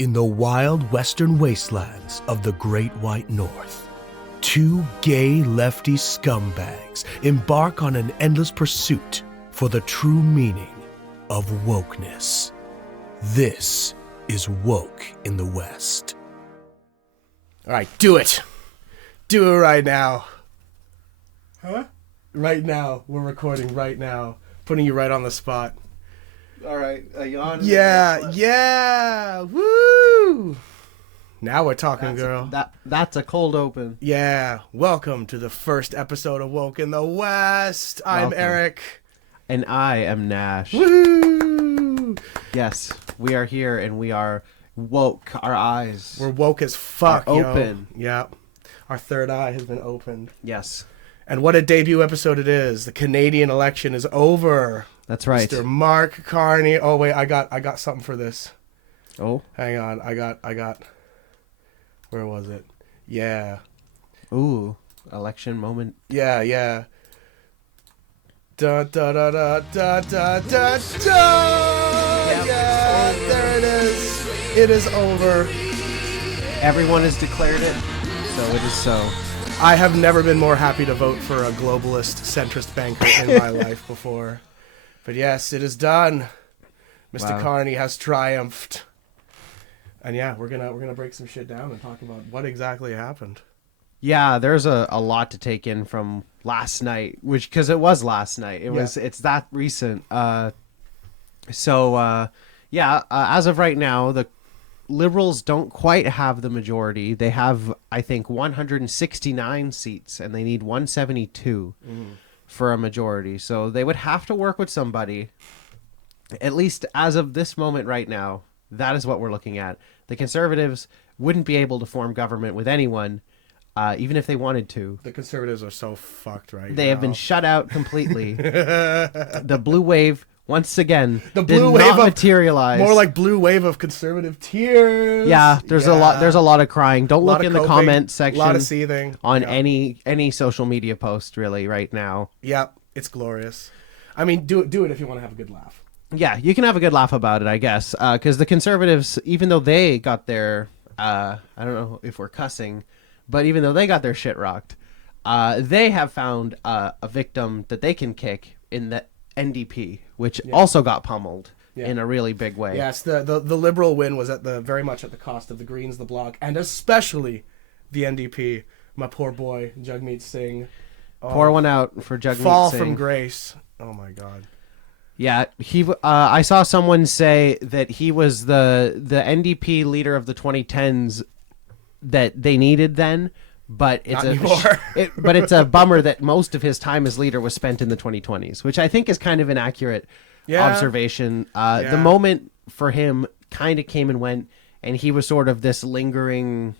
In the wild western wastelands of the Great White North, two gay lefty scumbags embark on an endless pursuit for the true meaning of wokeness. This is Woke in the West. All right, do it. Do it right now. Huh? Right now. We're recording right now. Putting you right on the spot. All right, you on? Yeah. Woo! Now we're talking, girl. That's a cold open. Yeah. Welcome to the first episode of Woke in the West. I'm Welcome. Eric. And I am Nash. Woo! Yes, we are here and we are woke. Our eyes. We're woke as fuck, Are yo. open. Yeah. Our third eye has been opened. Yes. And what a debut episode it is. The Canadian election is over. That's right. Mr. Mark Carney. Oh wait, I got something for this. Oh. Hang on. I got where was it? Yeah. Ooh. Election moment. Yeah. Da da da da da da da da. Yep. Yeah, there it is. It is over. Everyone has declared it, so it is so. I have never been more happy to vote for a globalist centrist banker in my life before. But yes, it is done. Mr. Wow. Carney has triumphed. And yeah, we're gonna break some shit down and talk about what exactly happened. Yeah, there's a lot to take in from last night, because it was last night. It's that recent. As of right now, the Liberals don't quite have the majority. They have, I think, 169 seats, and they need 172 for a majority. So they would have to work with somebody. At least as of this moment right now, that is what we're looking at. The Conservatives wouldn't be able to form government with anyone, even if they wanted to. The Conservatives are so fucked right now. They have been shut out completely. The blue wave, once again, the blue did wave not materialize. More like blue wave of conservative tears. Yeah, there's a lot of crying. Don't look in the coping, comment section. A lot of seething On any social media post really right now. Yeah, it's glorious. I mean, do it if you want to have a good laugh. Yeah, you can have a good laugh about it, I guess, because the Conservatives, even though they got their, I don't know if we're cussing, but even though they got their shit rocked, they have found a victim that they can kick in the NDP, which also got pummeled in a really big way. Yes, the Liberal win was very much at the cost of the Greens, the Bloc, and especially the NDP. My poor boy, Jagmeet Singh. Pour one out for Jagmeet Singh. Fall from grace. Oh my God. Yeah, I saw someone say that he was the NDP leader of the 2010s that they needed then, but it's a bummer that most of his time as leader was spent in the 2020s, which I think is kind of an accurate observation. The moment for him kind of came and went, and he was sort of this lingering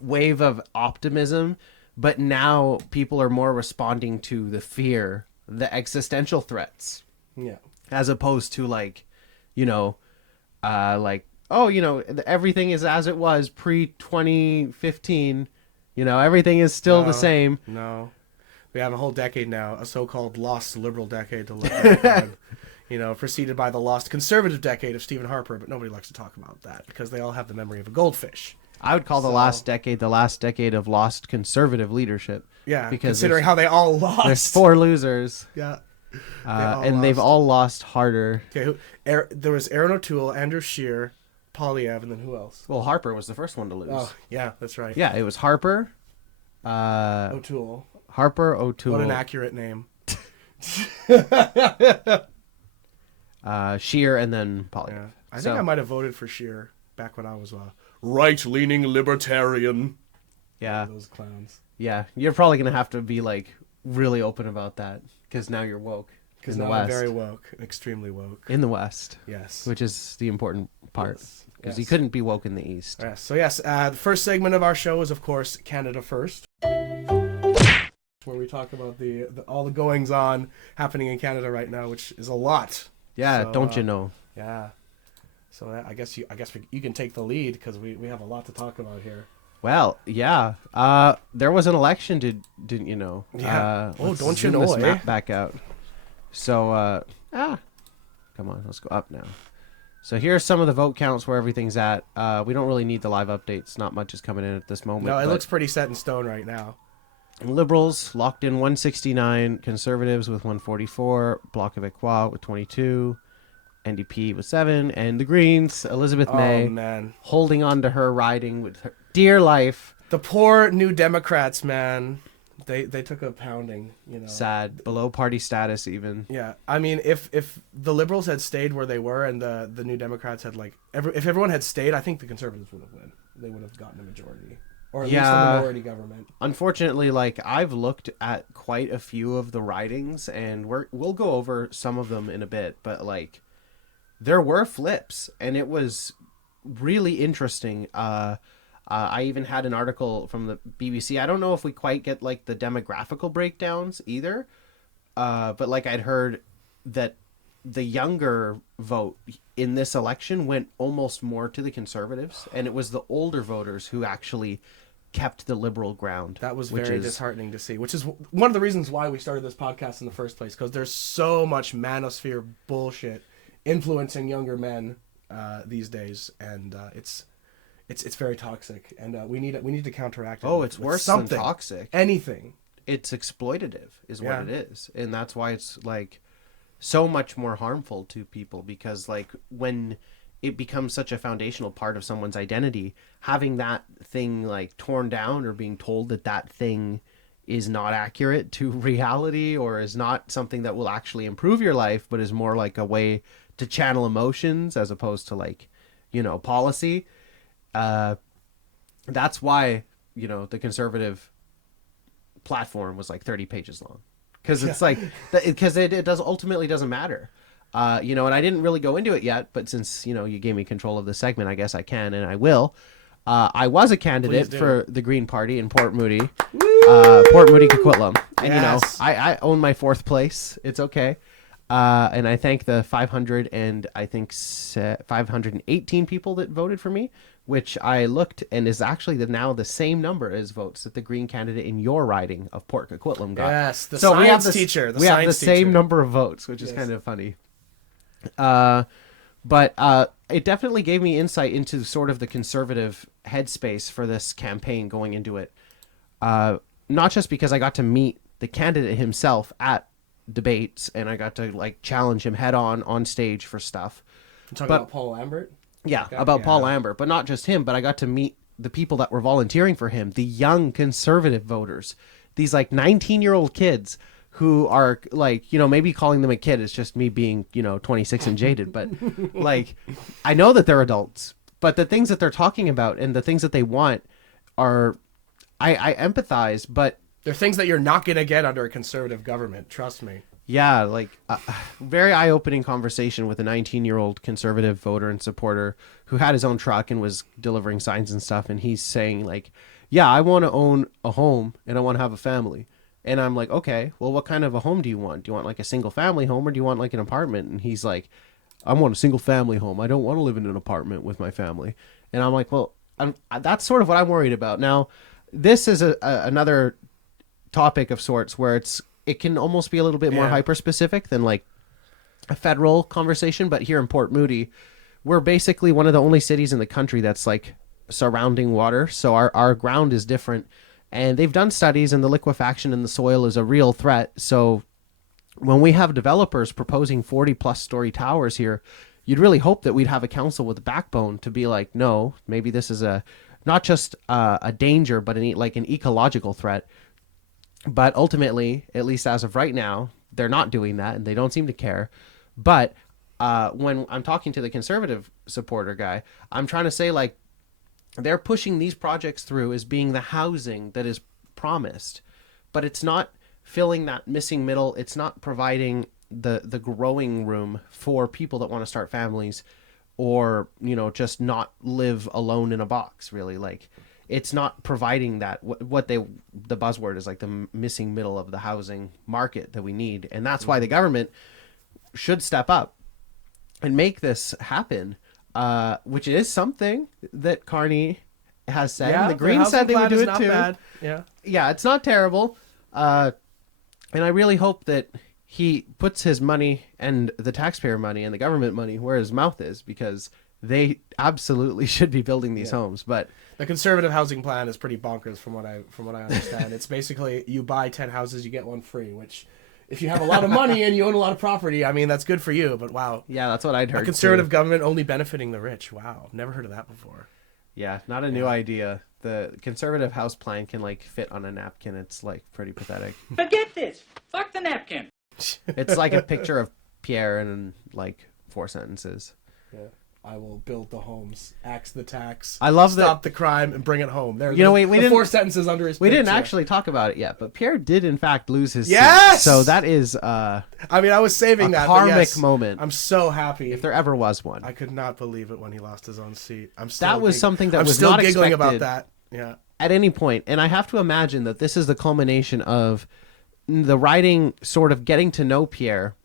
wave of optimism, but now people are more responding to the fear, the existential threats. Yeah. As opposed to everything is as it was pre-2015. Everything is still the same. No. We have a whole decade now, a so-called lost liberal decade to look back on. Preceded by the lost conservative decade of Stephen Harper, but nobody likes to talk about that because they all have the memory of a goldfish. I would call the last decade of lost conservative leadership. Yeah, because considering how they all lost. There's 4 losers. Yeah. They've all lost harder. Okay, there was Aaron O'Toole, Andrew Scheer, Polyev, and then who else? Well, Harper was the first one to lose. Oh, yeah, that's right. Yeah, it was Harper. O'Toole. Harper, O'Toole. What an accurate name. Scheer, and then Polyev. Yeah. I think I might have voted for Scheer back when I was a right-leaning libertarian. Yeah. Those clowns. Yeah, you're probably going to have to be, really open about that. Because now you're woke in the West. I'm very woke, extremely woke. In the West. Yes. Which is the important part. Because Yes. you couldn't be woke in the East. Yes. So yes, the first segment of our show is, of course, Canada First. Where we talk about all the goings-on happening in Canada right now, which is a lot. Yeah, So, don't you know? Yeah. So I guess you can take the lead because we have a lot to talk about here. Well, yeah. There was an election, didn't you know? Yeah. Don't you zoom know? This map back out. So, come on, let's go up now. So here's some of the vote counts where everything's at. We don't really need the live updates. Not much is coming in at this moment. No, it looks pretty set in stone right now. Liberals locked in 169, Conservatives with 144, Bloc Québécois with 22, NDP with 7, and the Greens, Elizabeth May, holding on to her riding with her dear life. The poor New Democrats, man. They took a pounding, you know. Sad, below party status even. Yeah, I mean, if the Liberals had stayed where they were and the New Democrats had if everyone had stayed, I think the Conservatives would have won. They would have gotten a majority. Or at least a minority government. Unfortunately, like, I've looked at quite a few of the ridings, and we'll go over some of them in a bit, but, like, there were flips, and it was really interesting. I even had an article from the BBC. I don't know if we quite get, like, the demographical breakdowns either, but, like, I'd heard that the younger vote in this election went almost more to the Conservatives, and it was the older voters who actually kept the Liberal ground. That was very disheartening to see, which is one of the reasons why we started this podcast in the first place, because there's so much manosphere bullshit influencing younger men these days, and it's very toxic, and we need to counteract it. Oh, it's worse than toxic. Anything. It's exploitative is what it is, and that's why it's, like, so much more harmful to people, because, like, when it becomes such a foundational part of someone's identity, having that thing, like, torn down or being told that that thing is not accurate to reality or is not something that will actually improve your life, but is more like a way to channel emotions as opposed to, like, you know, policy. That's why, you know, the Conservative platform was like 30 pages long, because it's like, because it does ultimately doesn't matter. You know, and I didn't really go into it yet, but since, you know, you gave me control of the segment, I guess I can, and I will. I was a candidate for the Green Party in Port Moody, Coquitlam. And, you know, I own my 4th place. It's okay. And I thank the 518 people that voted for me, which I looked and is actually now the same number as votes that the Green candidate in your riding of Port Coquitlam got. Yes, the science teacher. We have the same number of votes, which is kind of funny. But it definitely gave me insight into sort of the conservative headspace for this campaign going into it. Not just because I got to meet the candidate himself at debates and I got to, like, challenge him head on stage for stuff. You're talking about Paul Lambert? Yeah, about Paul Lambert, but not just him, but I got to meet the people that were volunteering for him, the young conservative voters, these, like, 19-year-old kids who are, like, you know, maybe calling them a kid is just me being, you know, 26 and jaded, but, like, I know that they're adults, but the things that they're talking about and the things that they want are, I empathize, but they're things that you're not going to get under a conservative government, trust me. Yeah, like, very eye-opening conversation with a 19-year-old conservative voter and supporter who had his own truck and was delivering signs and stuff, and he's saying, like, yeah, I want to own a home and I want to have a family. And I'm like, okay, well, what kind of a home do you want? Do you want, like, a single-family home or do you want, like, an apartment? And he's like, I want a single-family home. I don't want to live in an apartment with my family. And I'm like, well, that's sort of what I'm worried about. Now, this is another topic of sorts where it can almost be a little bit more hyper-specific than, like, a federal conversation. But here in Port Moody, we're basically one of the only cities in the country that's, like, surrounding water. So our ground is different. And they've done studies, and the liquefaction in the soil is a real threat. So when we have developers proposing 40-plus story towers here, you'd really hope that we'd have a council with a backbone to be like, no, maybe this is not just a danger, but an ecological threat. But ultimately, at least as of right now, they're not doing that, and they don't seem to care. But when I'm talking to the conservative supporter guy, I'm trying to say, like, they're pushing these projects through as being the housing that is promised, but it's not filling that missing middle. It's not providing the growing room for people that want to start families or, you know, just not live alone in a box, really. Like, it's not providing that the buzzword is, like, the missing middle of the housing market that we need. And that's why the government should step up and make this happen. Which is something that Carney has said. Yeah, the Greens said they would do it too. Bad. Yeah, it's not terrible. And I really hope that he puts his money and the taxpayer money and the government money where his mouth is, because they absolutely should be building these homes. But the conservative housing plan is pretty bonkers from what I understand. It's basically you buy 10 houses, you get one free, which if you have a lot of money and you own a lot of property, I mean, that's good for you, but wow. Yeah, that's what I'd heard. A conservative government only benefiting the rich. Wow. Never heard of that before. Yeah, not a new idea. The conservative house plan can like fit on a napkin. It's like pretty pathetic. Forget this. Fuck the napkin. It's like a picture of Pierre in like 4 sentences. Yeah. I will build the homes, axe the tax, I love stop the crime, and bring it home. There, we didn't 4 sentences under his. We didn't picture. actually talk about it yet, but Pierre did in fact lose his Yes! seat. So that is I mean, I was saving that karmic but yes, moment. I'm so happy. If there ever was one. I could not believe it when he lost his own seat. I'm still That was something that I'm was still not giggling expected about that. Yeah. At any point, and I have to imagine that this is the culmination of the writing sort of getting to know Pierre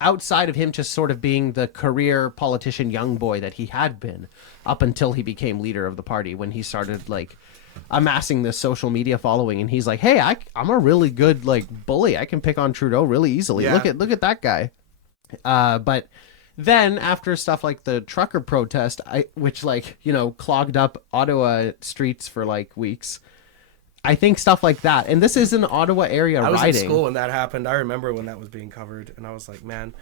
outside of him just sort of being the career politician young boy that he had been up until he became leader of the party, when he started like amassing this social media following, and he's like, hey, I'm a really good like bully. I can pick on Trudeau really easily. Yeah. Look at that guy. But then after stuff like the trucker protest, which like, you know, clogged up Ottawa streets for like weeks, I think stuff like that, and this is an Ottawa area I was riding. in school when that happened. I remember when that was being covered, and I was like, man,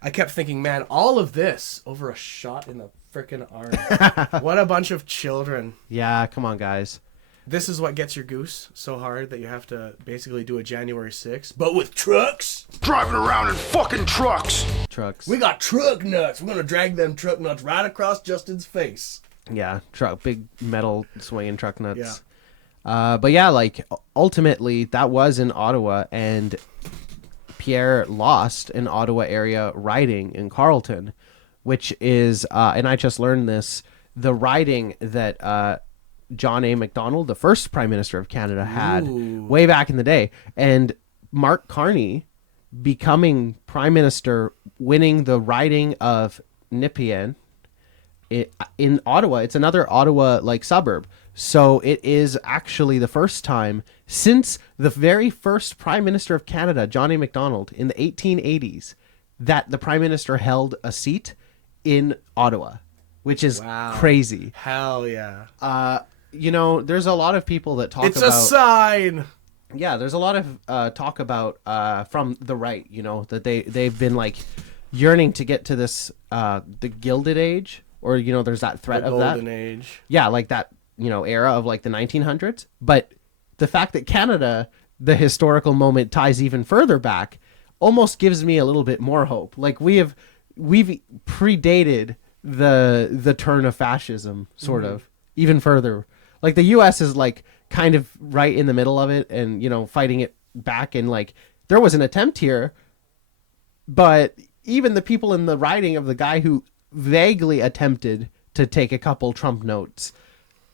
I kept thinking, man, all of this over a shot in the frickin' arm. What a bunch of children. Yeah, come on, guys. This is what gets your goose so hard that you have to basically do a January 6th, but with trucks. Driving around in fucking trucks. Trucks. We got truck nuts. We're gonna drag them truck nuts right across Justin's face. Yeah, big metal swinging truck nuts. Yeah. But yeah, like ultimately that was in Ottawa, and Pierre lost an Ottawa area riding in Carleton, which is, and I just learned this, the riding that John A. Macdonald, the first Prime Minister of Canada, had way back in the day. And Mark Carney becoming Prime Minister, winning the riding of Nepean in Ottawa. It's another Ottawa like suburb. So it is actually the first time since the very first Prime Minister of Canada, John A. Macdonald, in the 1880s, that the Prime Minister held a seat in Ottawa, which is crazy. Hell yeah. You know, there's a lot of people that talk about... It's a sign! Yeah, there's a lot of talk about from the right, you know, that they've been like yearning to get to this, the Gilded Age, or, you know, there's that threat of that. Golden Age. Yeah, like that, you know, era of like the 1900s. But the fact that Canada, the historical moment, ties even further back almost gives me a little bit more hope. Like we've predated the turn of fascism, sort of, even further. Like the U.S. is like kind of right in the middle of it, and, you know, fighting it back, and like there was an attempt here, but even the people in the riding of the guy who vaguely attempted to take a couple Trump notes,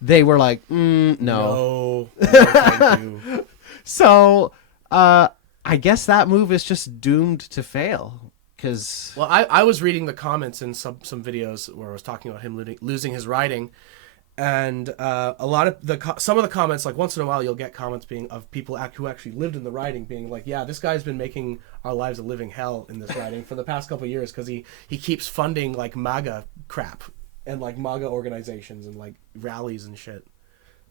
they were like, no. No, thank you. So I guess that move is just doomed to fail. Because Well, I was reading the comments in some videos where I was talking about him losing his riding, and a lot of some of the comments, like once in a while you'll get comments being of people who actually lived in the riding being like, yeah, this guy's been making our lives a living hell in this riding for the past couple of years because he keeps funding like MAGA crap and like MAGA organizations and like rallies and shit.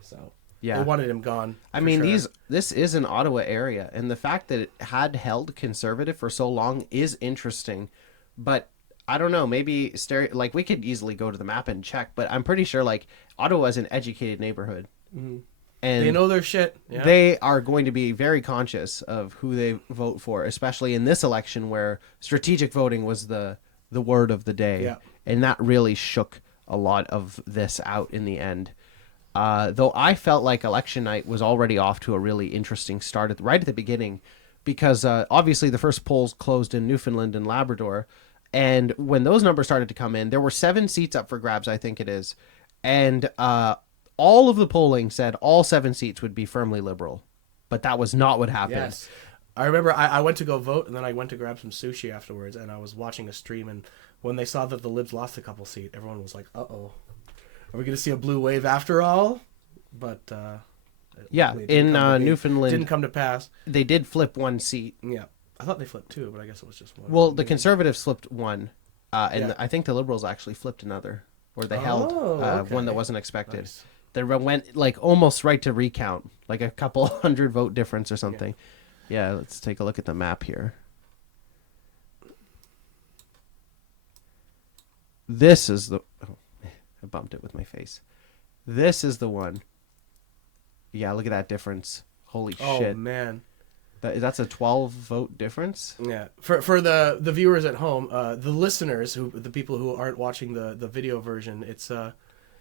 So yeah, they wanted him gone. I mean, this is an Ottawa area, and the fact that it had held conservative for so long is interesting, but I don't know, maybe like we could easily go to the map and check, but I'm pretty sure like Ottawa is an educated neighborhood, and They know their shit. Yeah. they are going to be very conscious of who they vote for, especially in this election where strategic voting was the word of the day. Yeah. And that really shook a lot of this out in the end. Though I felt like election night was already off to a really interesting start right at the beginning, because obviously the first polls closed in Newfoundland and Labrador. And when those numbers started to come in, there were 7 seats up for grabs, I think it is. And all of the polling said all 7 seats would be firmly Liberal. But that was not what happened. Yes. I remember I went to go vote, and then I went to grab some sushi afterwards, and I was watching a stream, and when they saw that the Libs lost a couple seats, everyone was like, uh-oh. Are we going to see a blue wave after all? But Yeah, Luckily, it didn't in come to be. Newfoundland, Didn't come to pass. they did flip one seat. Yeah. I thought they flipped two, but I guess it was just one. Well, the Conservatives flipped one, and Yeah. I think the Liberals actually flipped another, or they held okay. one that wasn't expected. Nice. They went like almost right to recount, like a couple hundred vote difference or something. Yeah, let's take a look at the map here. This is the... Oh, I bumped it with my face. This is the one. Yeah, look at that difference. Holy shit. Oh, man. That's a 12 vote difference? Yeah. For the viewers at home, the listeners, the people who aren't watching the video version, it's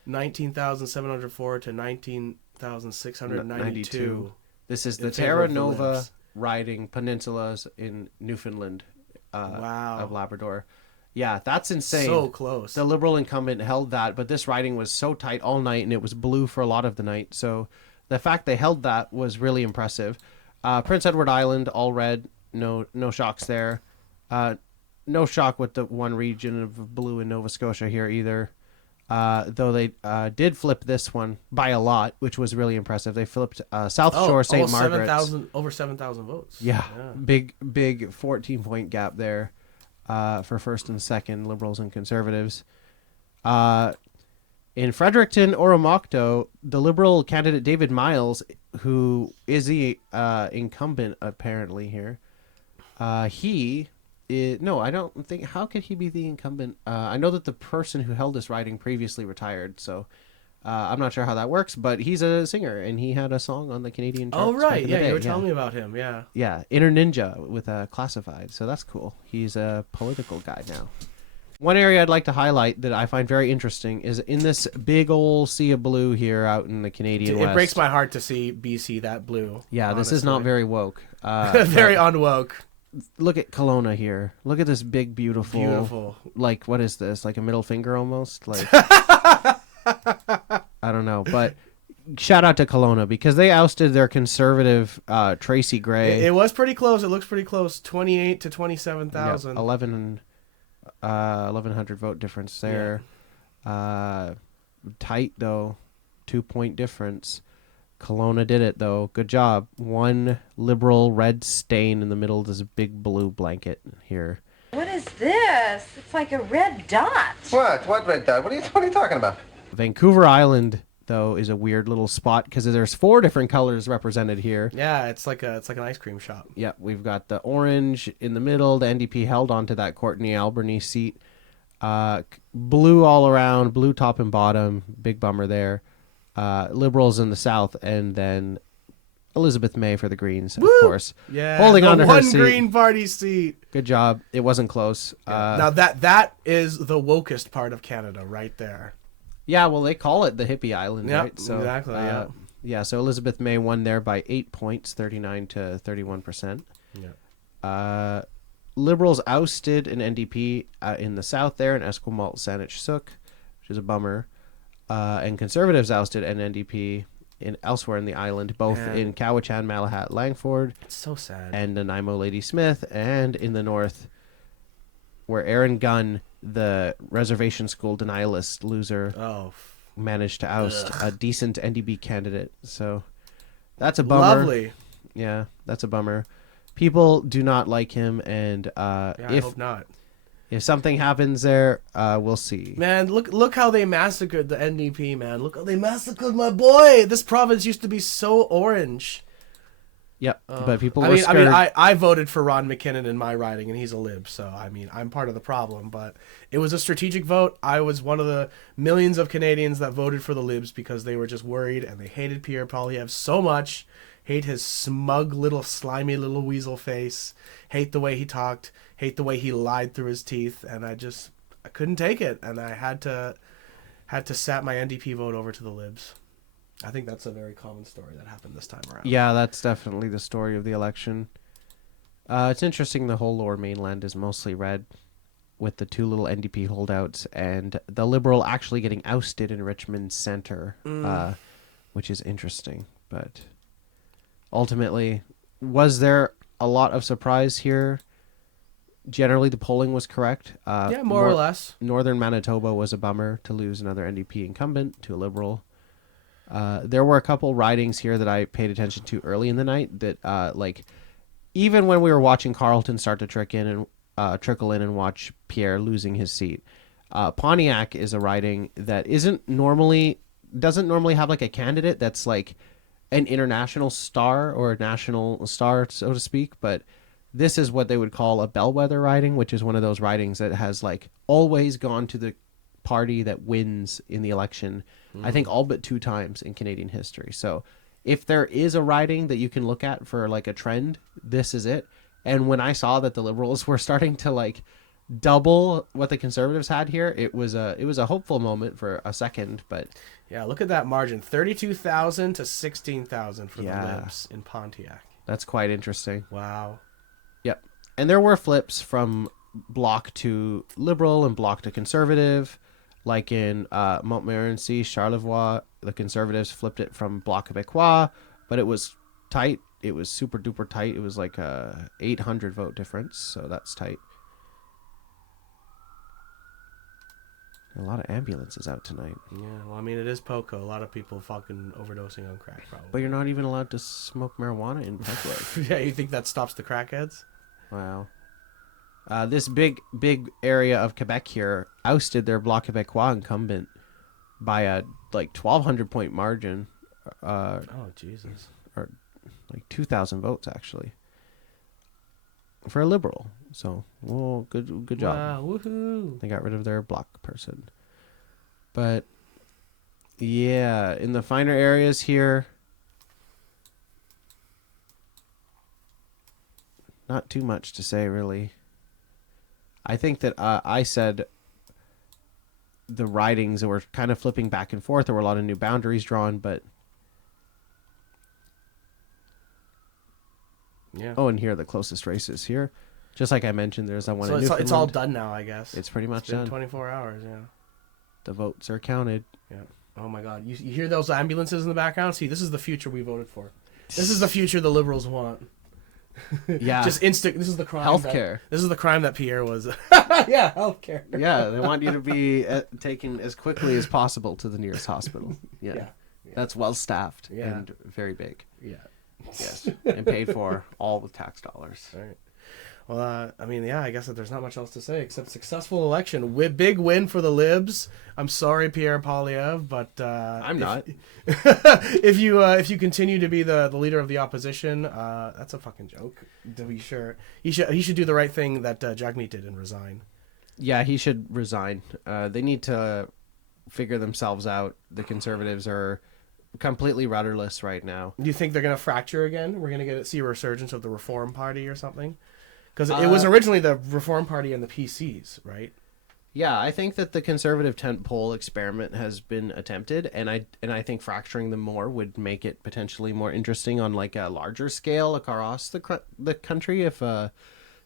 19,704 to 19,692. This is the in favor Terra of the Nova Libs. riding peninsulas in Newfoundland Wow. of Labrador. Yeah, that's insane. So close. The Liberal incumbent held that, but this riding was so tight all night, and it was blue for a lot of the night. So the fact they held that was really impressive. Prince Edward Island, all red, no shocks there. No shock with the one region of blue in Nova Scotia here either. Though they did flip this one by a lot, which was really impressive. They flipped South Shore St. Margaret's. Over 7,000 votes. Yeah, big 14-point gap there for first and second, Liberals and Conservatives. In Fredericton, Oromocto, the Liberal candidate David Miles, who is the incumbent apparently here, no, I don't think. How could he be the incumbent? I know that the person who held this riding previously retired, so I'm not sure how that works. But he's a singer, and he had a song on the Canadian charts. Oh, right. back in the Yeah, day. you were telling me about him. Yeah. Yeah, Inner Ninja with Classified, so that's cool. He's a political guy now. One area I'd like to highlight that I find very interesting is in this big old sea of blue here out in the Canadian West. It breaks my heart to see BC that blue. Yeah, honestly. this is not very woke. Very unwoke. Look at Kelowna here. Look at this big, beautiful. Like, what is this? Like a middle finger almost? Like, I don't know. But shout out to Kelowna because they ousted their conservative Tracy Gray. It was pretty close. It looks pretty close. 28 to 27,000. 1,100 vote difference there. Tight, though. 2-point difference. Kelowna did it, though. Good job. One Liberal red stain in the middle of this big blue blanket here. What is this? It's like a red dot. What? What red dot? What are you talking about? Vancouver Island, though, is a weird little spot because there's 4 different colors represented here. Yeah, it's like an ice cream shop. Yeah, we've got the orange in the middle. The NDP held onto that Courtney Alberni seat. Blue all around, blue top and bottom. Big bummer there. Liberals in the south, and then Elizabeth May for the Greens, of course. Yeah, holding on to her seat. One Green Party seat. Good job. It wasn't close. Now that is the wokest part of Canada, right there. Yeah, well, they call it the hippie island, Yep, right? So, exactly. Yeah. So Elizabeth May won there by 8 points, 39 to 31%. Yeah. Liberals ousted an NDP in the south there in Esquimalt Saanich-Sooke, which is a bummer. And Conservatives ousted an NDP elsewhere in the island, both in Cowichan, Malahat, Langford. It's so sad. And Nanaimo Lady Smith, and in the north, where Aaron Gunn, the reservation school denialist loser, managed to oust a decent NDP candidate. So that's a bummer. Lovely. Yeah, that's a bummer. People do not like him, and I hope not. If something happens there, we'll see. Man, look how they massacred the NDP, man. Look how they massacred my boy. This province used to be so orange. Yep, but people were scared. I voted for Ron McKinnon in my riding, and he's a lib, so I'm part of the problem. But it was a strategic vote. I was one of the millions of Canadians that voted for the libs because they were just worried and they hated Pierre Poilievre so much. Hate his smug little slimy little weasel face. Hate the way he talked. Hate the way he lied through his teeth. And I couldn't take it, and I had to sap my NDP vote over to the libs. I think that's a very common story that happened this time around. Yeah, that's definitely the story of the election. It's interesting the whole Lower Mainland is mostly red, with the 2 little NDP holdouts, and the Liberal actually getting ousted in Richmond Centre, which is interesting. But ultimately, was there a lot of surprise here? Generally, the polling was correct. More or less. Northern Manitoba was a bummer to lose another NDP incumbent to a Liberal. There were a couple ridings here that I paid attention to early in the night that, like, even when we were watching Carlton start to trickle in and watch Pierre losing his seat, Pontiac is a riding that doesn't normally have like a candidate that's like an international star or a national star, so to speak, but this is what they would call a bellwether riding, which is one of those ridings that has like always gone to the party that wins in the election. I think all but 2 times in Canadian history. So if there is a riding that you can look at for like a trend, this is it. And when I saw that the Liberals were starting to like double what the Conservatives had here, it was a hopeful moment for a second. But yeah, look at that margin, 32,000 to 16,000 for the Libs in Pontiac. That's quite interesting. Wow. Yep. And there were flips from Bloc to Liberal and Bloc to Conservative. Like in Montmorency, Charlevoix, the Conservatives flipped it from Bloc Québécois, but it was tight. It was super duper tight. It was like a 800 vote difference, so that's tight. A lot of ambulances out tonight. Yeah, well, I mean, it is Poco. A lot of people fucking overdosing on crack, probably. But you're not even allowed to smoke marijuana in public. Yeah, you think that stops the crackheads? Wow. This big area of Quebec here ousted their Bloc Québécois incumbent by a like 1,200 point margin. Oh, Jesus. Or like 2,000 votes actually for a Liberal. So, well, good job. Wow, woohoo! They got rid of their Bloc person. But yeah, in the finer areas here, not too much to say really. I think that I said the ridings were kind of flipping back and forth. There were a lot of new boundaries drawn, but yeah. Oh, and here are the closest races here. Just like I mentioned, there's that one in Newfoundland. It's all done now, I guess. It's pretty much It's been done. 24 hours, yeah. The votes are counted. Yeah. Oh my God, you hear those ambulances in the background? See, this is the future we voted for. This is the future the Liberals want. Yeah. Just instant. This is the crime. Healthcare. This is the crime that Pierre was. Yeah, healthcare. Yeah, they want you to be taken as quickly as possible to the nearest hospital. Yeah. That's well staffed and very big. Yeah. Yes, and paid for all with tax dollars. All right. Well, I mean, yeah, I guess that there's not much else to say except successful election. Big win for the Libs. I'm sorry, Pierre Poilievre, but I'm not. If you continue to be the leader of the opposition, that's a fucking joke. To be sure, he should do the right thing that Jagmeet did and resign. Yeah, he should resign. They need to figure themselves out. The Conservatives are completely rudderless right now. Do you think they're going to fracture again? We're going to see a resurgence of the Reform Party or something? Because it was originally the Reform Party and the PCs, right? Yeah, I think that the Conservative tentpole experiment has been attempted, and I think fracturing them more would make it potentially more interesting on like a larger scale across the country. If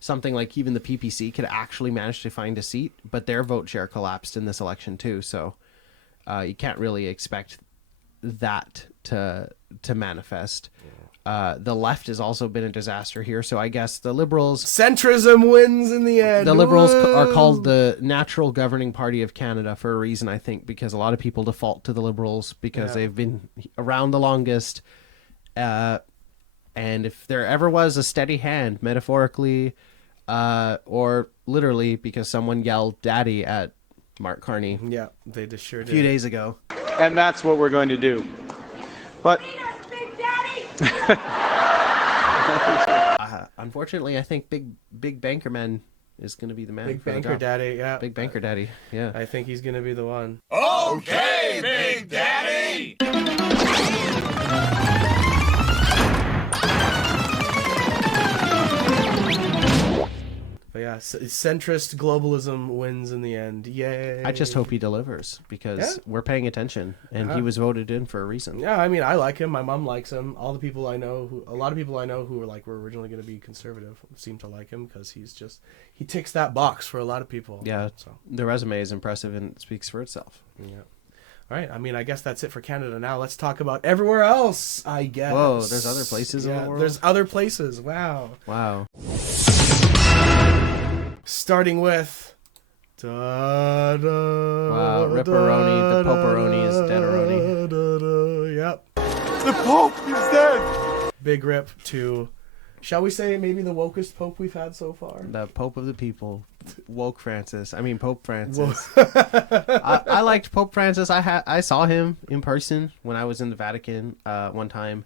something like even the PPC could actually manage to find a seat, but their vote share collapsed in this election too, so you can't really expect that to manifest. The left has also been a disaster here, so I guess the Liberals... Centrism wins in the end. The Liberals are called the natural governing party of Canada for a reason, I think, because a lot of people default to the Liberals because they've been around the longest. And if there ever was a steady hand, metaphorically or literally, because someone yelled daddy at Mark Carney they just sure did. a few days ago. And that's what we're going to do. But unfortunately, I think Big Banker Man is going to be the man. Big for the Banker job. Daddy, yeah. Big Banker Daddy, yeah. I think he's going to be the one. Okay, Big Daddy! But yeah, centrist globalism wins in the end. Yay! I just hope he delivers because we're paying attention, and he was voted in for a reason. Yeah, I mean, I like him. My mom likes him. A lot of people I know who were originally going to be conservative seem to like him because he ticks that box for a lot of people. Yeah, so the resume is impressive and it speaks for itself. Yeah. All right. I mean, I guess that's it for Canada. Now let's talk about everywhere else. I guess. Whoa, there's other places in the world. There's other places. Wow. Starting with Wow, Ripperoni, the Poperoni is deaderoni. Yep. The Pope is dead. Big rip to, shall we say, maybe the wokest Pope we've had so far. The Pope of the people, Pope Francis. I liked Pope Francis. I saw him in person when I was in the Vatican one time,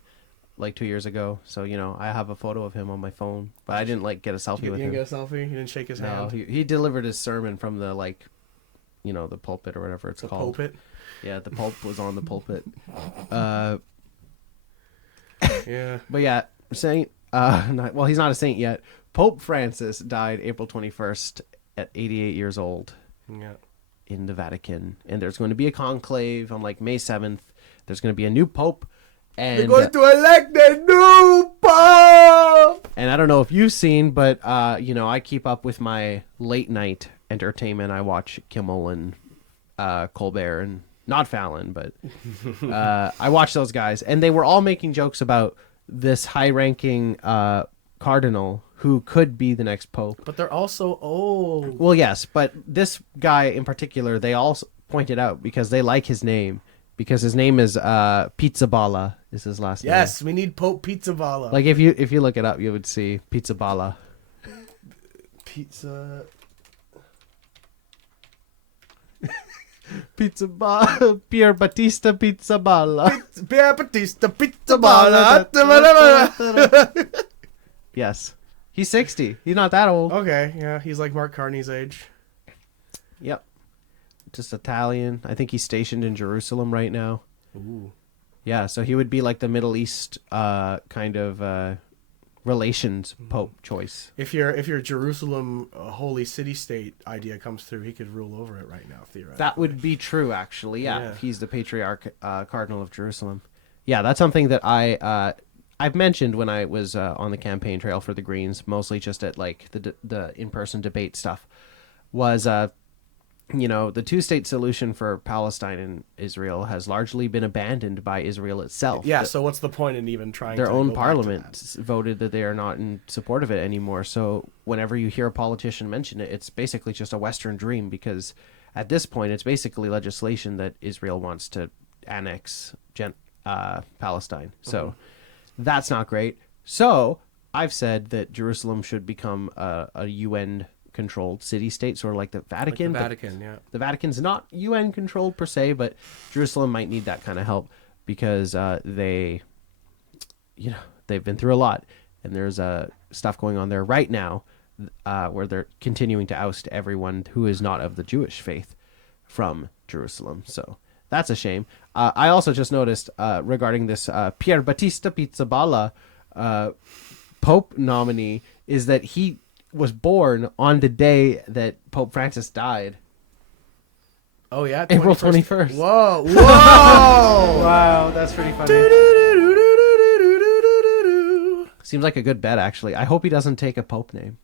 like 2 years ago. So I have a photo of him on my phone, but I didn't get a selfie with him. You didn't get a selfie? You didn't shake his hand? No, he delivered his sermon from the the pulpit or whatever it's called. Pulpit. Yeah, the Pope was on the pulpit. Yeah. But yeah, saint. He's not a saint yet. Pope Francis died April 21st at 88 years old. Yeah. In the Vatican, and there's going to be a conclave on May 7th. There's going to be a new pope, and they're going to elect a new pope. And I don't know if you've seen, but I keep up with my late night entertainment. I watch Kimmel and Colbert and not Fallon, but I watch those guys, and they were all making jokes about this high-ranking cardinal who could be the next pope. But they're also old. Well, yes, but this guy in particular, they all pointed out because they like his name, because his name is Pizzaballa is his last name. Yes, we need Pope Pizzaballa. If you look it up, you would see Pizzaballa. Pizza. Pizzaballa, Pier Battista Pizzaballa. Pier Battista Pizzaballa. Yes. He's 60. He's not that old. Okay, yeah, he's like Mark Carney's age. Yep. Just Italian. I think he's stationed in Jerusalem right now. Ooh. Yeah, so he would be like the Middle East kind of relations pope choice. If your Jerusalem holy city-state idea comes through, he could rule over it right now, theoretically. That would be true, actually. Yeah, if he's the Patriarch Cardinal of Jerusalem. Yeah, that's something that I've mentioned when I was on the campaign trail for the Greens, mostly just at the in-person debate stuff, was the two-state solution for Palestine and Israel has largely been abandoned by Israel itself. Yeah, so what's the point in even trying their to own go parliament back to that? voted that they are not in support of it anymore. So whenever you hear a politician mention it, it's basically just a Western dream, because at this point it's basically legislation that Israel wants to annex Palestine. So that's not great. So I've said that Jerusalem should become a UN-controlled city-state, sort of like the Vatican. Like the Vatican, yeah. The Vatican's not UN-controlled per se, but Jerusalem might need that kind of help because they've been through a lot, and there's stuff going on there right now where they're continuing to oust everyone who is not of the Jewish faith from Jerusalem. So that's a shame. I also just noticed regarding this Pier Battista Pizzaballa Pope nominee is that he was born on the day that Pope Francis died. Oh yeah, April 21st. Whoa! Wow, that's pretty funny. Seems like a good bet, actually. I hope he doesn't take a Pope name.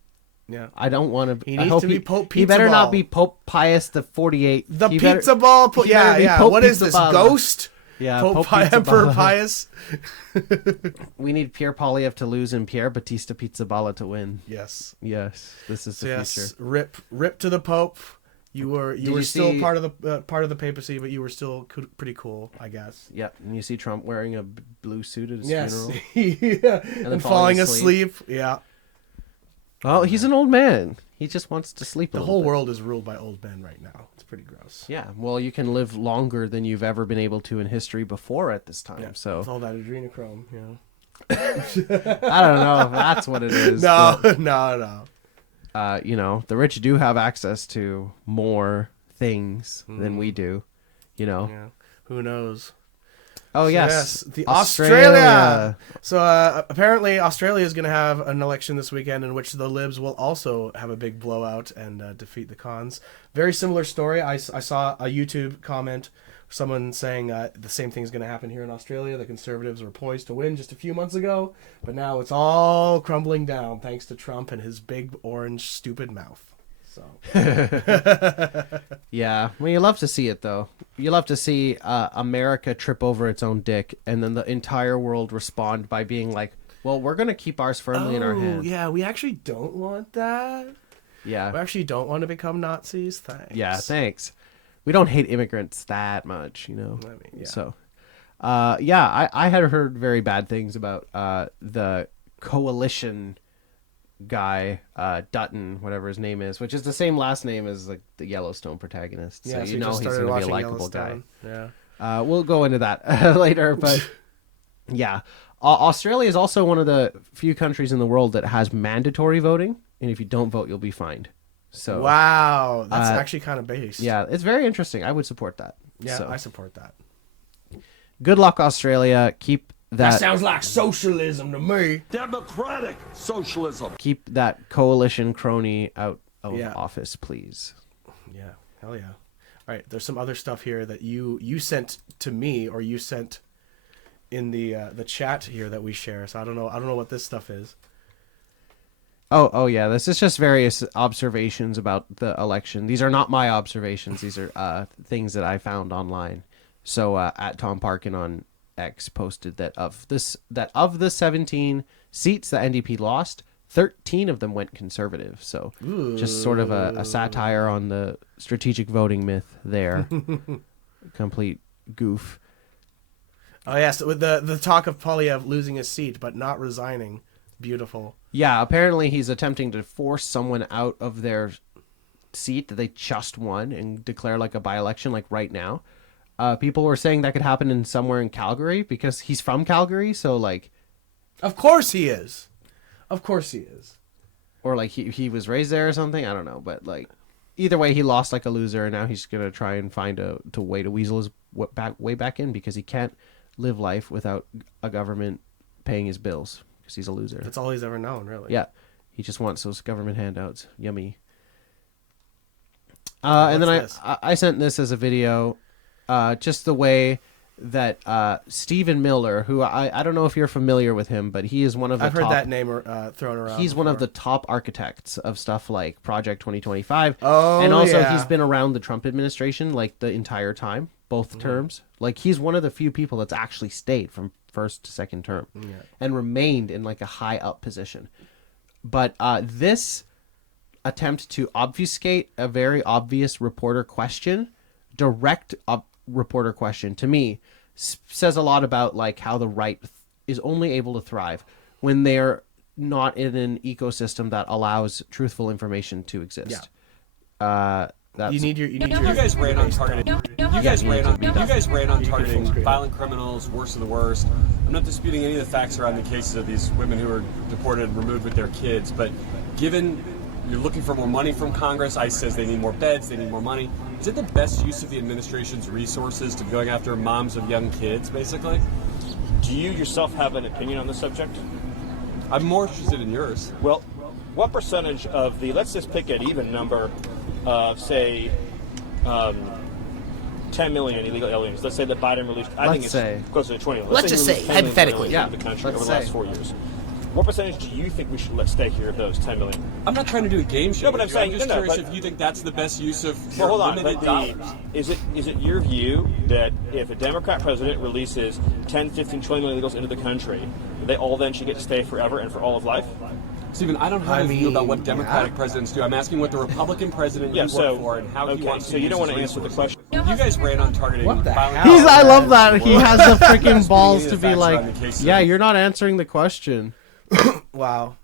Yeah, I don't want to. He needs to be Pope Pizza He better Ball. not be Pope Pius the 48th. The Pizza Ball. Yeah. Pope What is Pizza this? Balla. Ghost? Yeah, Pope Pizza Emperor Balla. Pius. We need Pierre Poilievre to lose and Pierre Battista Pizzaballa to win. Yes. Yes, this is the future. Rip to the Pope. You were still see- part of the papacy, but you were still pretty cool, I guess. Yep, and you see Trump wearing a blue suit at his Yes. funeral. Yeah. then And falling falling asleep. Yeah. Well, he's an old man. He just wants to sleep. The whole world is ruled by old men right now. It's pretty gross. Yeah, well, you can live longer than you've ever been able to in history before at this time. Yeah. So It's all that adrenochrome. Yeah. I don't know if that's what it is. No. The rich do have access to more things than we do. Yeah. Who knows? Oh yes, The Australia. So apparently Australia is going to have an election this weekend in which the Libs will also have a big blowout and defeat the Cons. Very similar story. I saw a YouTube comment, someone saying the same thing is going to happen here in Australia. The Conservatives were poised to win just a few months ago, but now it's all crumbling down thanks to Trump and his big orange stupid mouth. So. Yeah, well, you love to see it though. You love to see America trip over its own dick, and then the entire world respond by being like, "Well, we're gonna keep ours firmly in our hand." Yeah, we actually don't want that. Yeah, We actually don't want to become Nazis. Thanks. yeah. Thanks. We don't hate immigrants that much, I mean, yeah. So, I had heard very bad things about the coalition guy, Dutton, whatever his name is, which is the same last name as like the Yellowstone protagonist. So you know he's going to be a likable guy. Yeah. We'll go into that later, but yeah. Australia is also one of the few countries in the world that has mandatory voting, and if you don't vote, you'll be fined. So wow, that's actually kind of based. Yeah, it's very interesting. I would support that. Yeah, so. I support that. Good luck, Australia. Keep that. That sounds like socialism to me. Democratic socialism. Keep that coalition crony out of office, please. Yeah, hell yeah. All right, there's some other stuff here that you sent to me, or you sent in the chat here that we share. So I don't know what this stuff is. Oh yeah, this is just various observations about the election. These are not my observations. These are things that I found online. So at Tom Parkin on X posted that of the 17 seats that NDP lost, 13 of them went conservative. So just sort of a satire on the strategic voting myth there. Complete goof. Oh yes, with the talk of Polyev losing his seat but not resigning. Beautiful. Yeah, apparently he's attempting to force someone out of their seat that they just won and declare like a by-election like right now. People were saying that could happen in somewhere in Calgary because he's from Calgary, so like of course he is. Of course he is. Or like he was raised there or something, I don't know, but like either way he lost like a loser and now he's going to try and find a way to weasel his way back in because he can't live life without a government paying his bills because he's a loser. That's all he's ever known, really. Yeah. He just wants those government handouts. Yummy. And then I sent this as a video, just the way that Stephen Miller, who I don't know if you're familiar with him, but he is one of the I've heard that name thrown around. He's one of the top architects of stuff like Project 2025. Oh, and also yeah. he's been around the Trump administration like the entire time, both terms. Like he's one of the few people that's actually stayed from first to second term and remained in like a high up position. But this attempt to obfuscate a very obvious reporter question, direct reporter question to me, says a lot about like how the right is only able to thrive when they're not in an ecosystem that allows truthful information to exist. You guys ran on targeting. You guys ran on targeting violent criminals, worst of the worst. I'm not disputing any of the facts around the cases of these women who were deported and removed with their kids, but given you're looking for more money from Congress, ICE says they need more beds, they need more money. Is it the best use of the administration's resources to going after moms of young kids, basically? Do you yourself have an opinion on the subject? I'm more interested in yours. Well, what percentage of the, let's just pick an even number of, say, 10 million illegal aliens. Let's say that Biden released, I think it's closer to 20 million. Let's just say, hypothetically, the country over the last 4 years. What percentage do you think we should let stay here of those 10 million? I'm not trying to do a game show. No, but I'm saying, I'm just curious if you think that's the best use of well, hold on, limited dollars. Is it your view that if a Democrat president releases 10, 15, 20 million illegals into the country, they all then should get to stay forever and for all of life? Stephen, I don't have a view about what Democratic presidents do. I'm asking what the Republican president you work for and how he wants to so you don't want to answer the question. You guys ran on targeting violent I love that. He has the freaking balls to be like, yeah, you're not answering the question. Wow.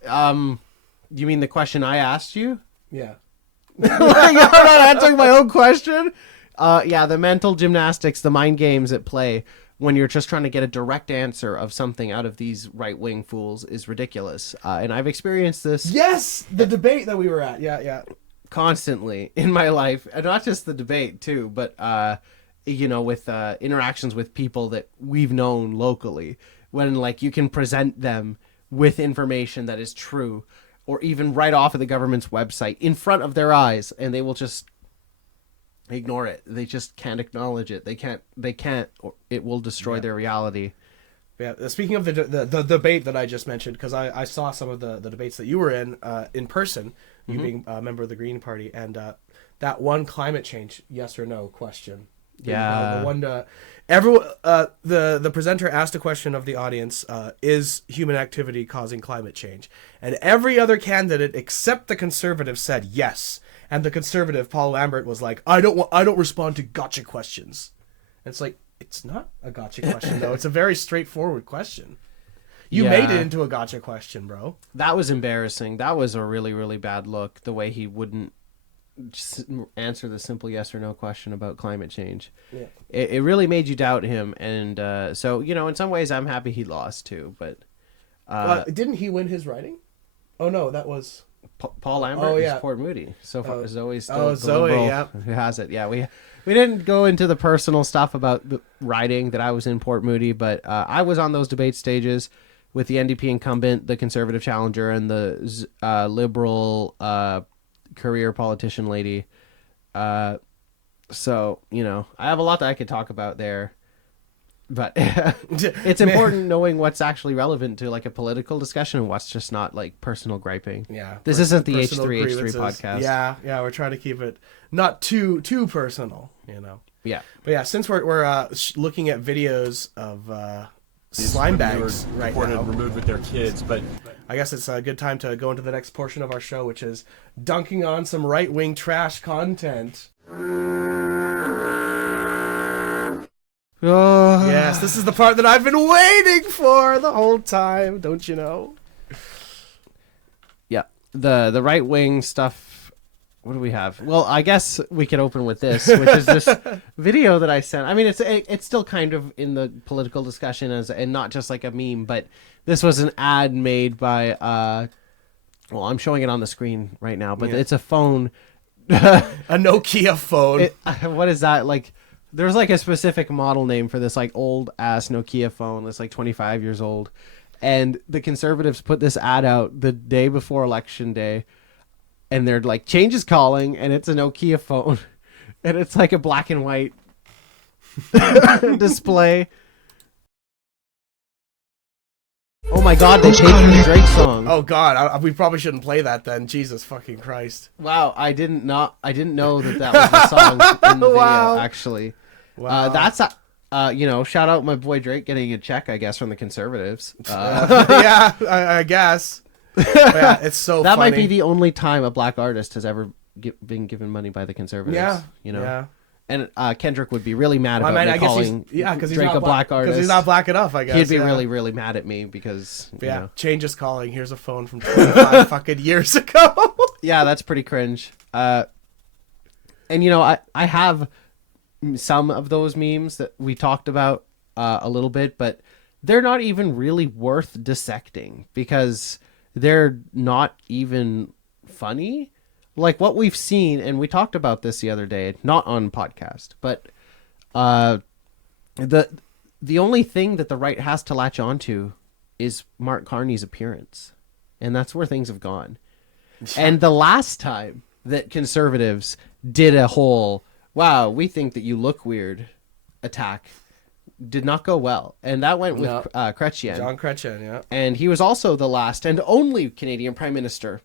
You mean the question I asked you? Yeah. Like, I'm not answering my own question? Yeah, the mental gymnastics, the mind games at play when you're just trying to get a direct answer of something out of these right-wing fools is ridiculous. And I've experienced this. Yes, the debate that we were at. Yeah. Constantly in my life. And not just the debate, too, but, with interactions with people that we've known locally. When, like, you can present them with information that is true, or even right off of the government's website in front of their eyes, and they will just ignore it. They just can't acknowledge it. They can't, or it will destroy their reality. Yeah. Speaking of the debate that I just mentioned, because I saw some of the debates that you were in person, you being a member of the Green Party, and that one climate change yes or no question. Yeah. The one everyone the presenter asked a question of the audience, is human activity causing climate change? And every other candidate except the conservative said yes. And the conservative Paul Lambert was like, I don't respond to gotcha questions. And it's like, It's not a gotcha question, though. It's a very straightforward question. You made it into a gotcha question, bro. That was embarrassing. That was a really, really bad look, the way he wouldn't just answer the simple yes or no question about climate change. Yeah. It really made you doubt him. And so, in some ways, I'm happy he lost, too. But didn't he win his riding? Oh, no, that was... Paul Lambert is Port Moody. So far, Zoe's still Zoe, liberal who has it. Yeah, we didn't go into the personal stuff about the riding that I was in Port Moody, but I was on those debate stages with the NDP incumbent, the Conservative challenger, and the Liberal career politician lady. So, I have a lot that I could talk about there. But it's important knowing what's actually relevant to like a political discussion and what's just not like personal griping. Yeah. This isn't the H3H3 podcast. Yeah, we're trying to keep it not too personal, Yeah. But yeah, since we're looking at videos of slime bags right now, removed with their kids, but I guess it's a good time to go into the next portion of our show, which is dunking on some right-wing trash content. Oh. Yes, this is the part that I've been waiting for the whole time, don't you know? Yeah, the right-wing stuff. What do we have? Well, I guess we could open with this, which is this video that I sent. I mean, it's still kind of in the political discussion and not just like a meme, but this was an ad made by, well, I'm showing it on the screen right now, but it's a phone. A Nokia phone. What is that? Like, there's like a specific model name for this like old ass Nokia phone that's like 25 years old. And the Conservatives put this ad out the day before Election Day. And they're like, change is calling, and it's a Nokia phone. And it's like a black and white display. Oh my god, they changed the Drake song. Oh god, we probably shouldn't play that then. Jesus fucking Christ. Wow, I didn't know that was the song in the video, actually. Wow. That's shout out my boy Drake getting a check, I guess, from the Conservatives. Yeah, I guess. Yeah, it's so that funny. might be the only time a black artist has ever been given money by the Conservatives. Yeah, Yeah. And Kendrick would be really mad about me calling Drake a black artist. Because he's not black enough, I guess. He'd be really, really mad at me because, change is calling. Here's a phone from 25 fucking years ago. Yeah, that's pretty cringe. And, I have some of those memes that we talked about a little bit, but they're not even really worth dissecting because they're not even funny. Like what we've seen, and we talked about this the other day, not on podcast, but the only thing that the right has to latch onto is Mark Carney's appearance. And that's where things have gone. And the last time that Conservatives did a whole, wow, we think that you look weird attack did not go well. And that went with Chrétien. John Chrétien, yeah. And he was also the last and only Canadian Prime Minister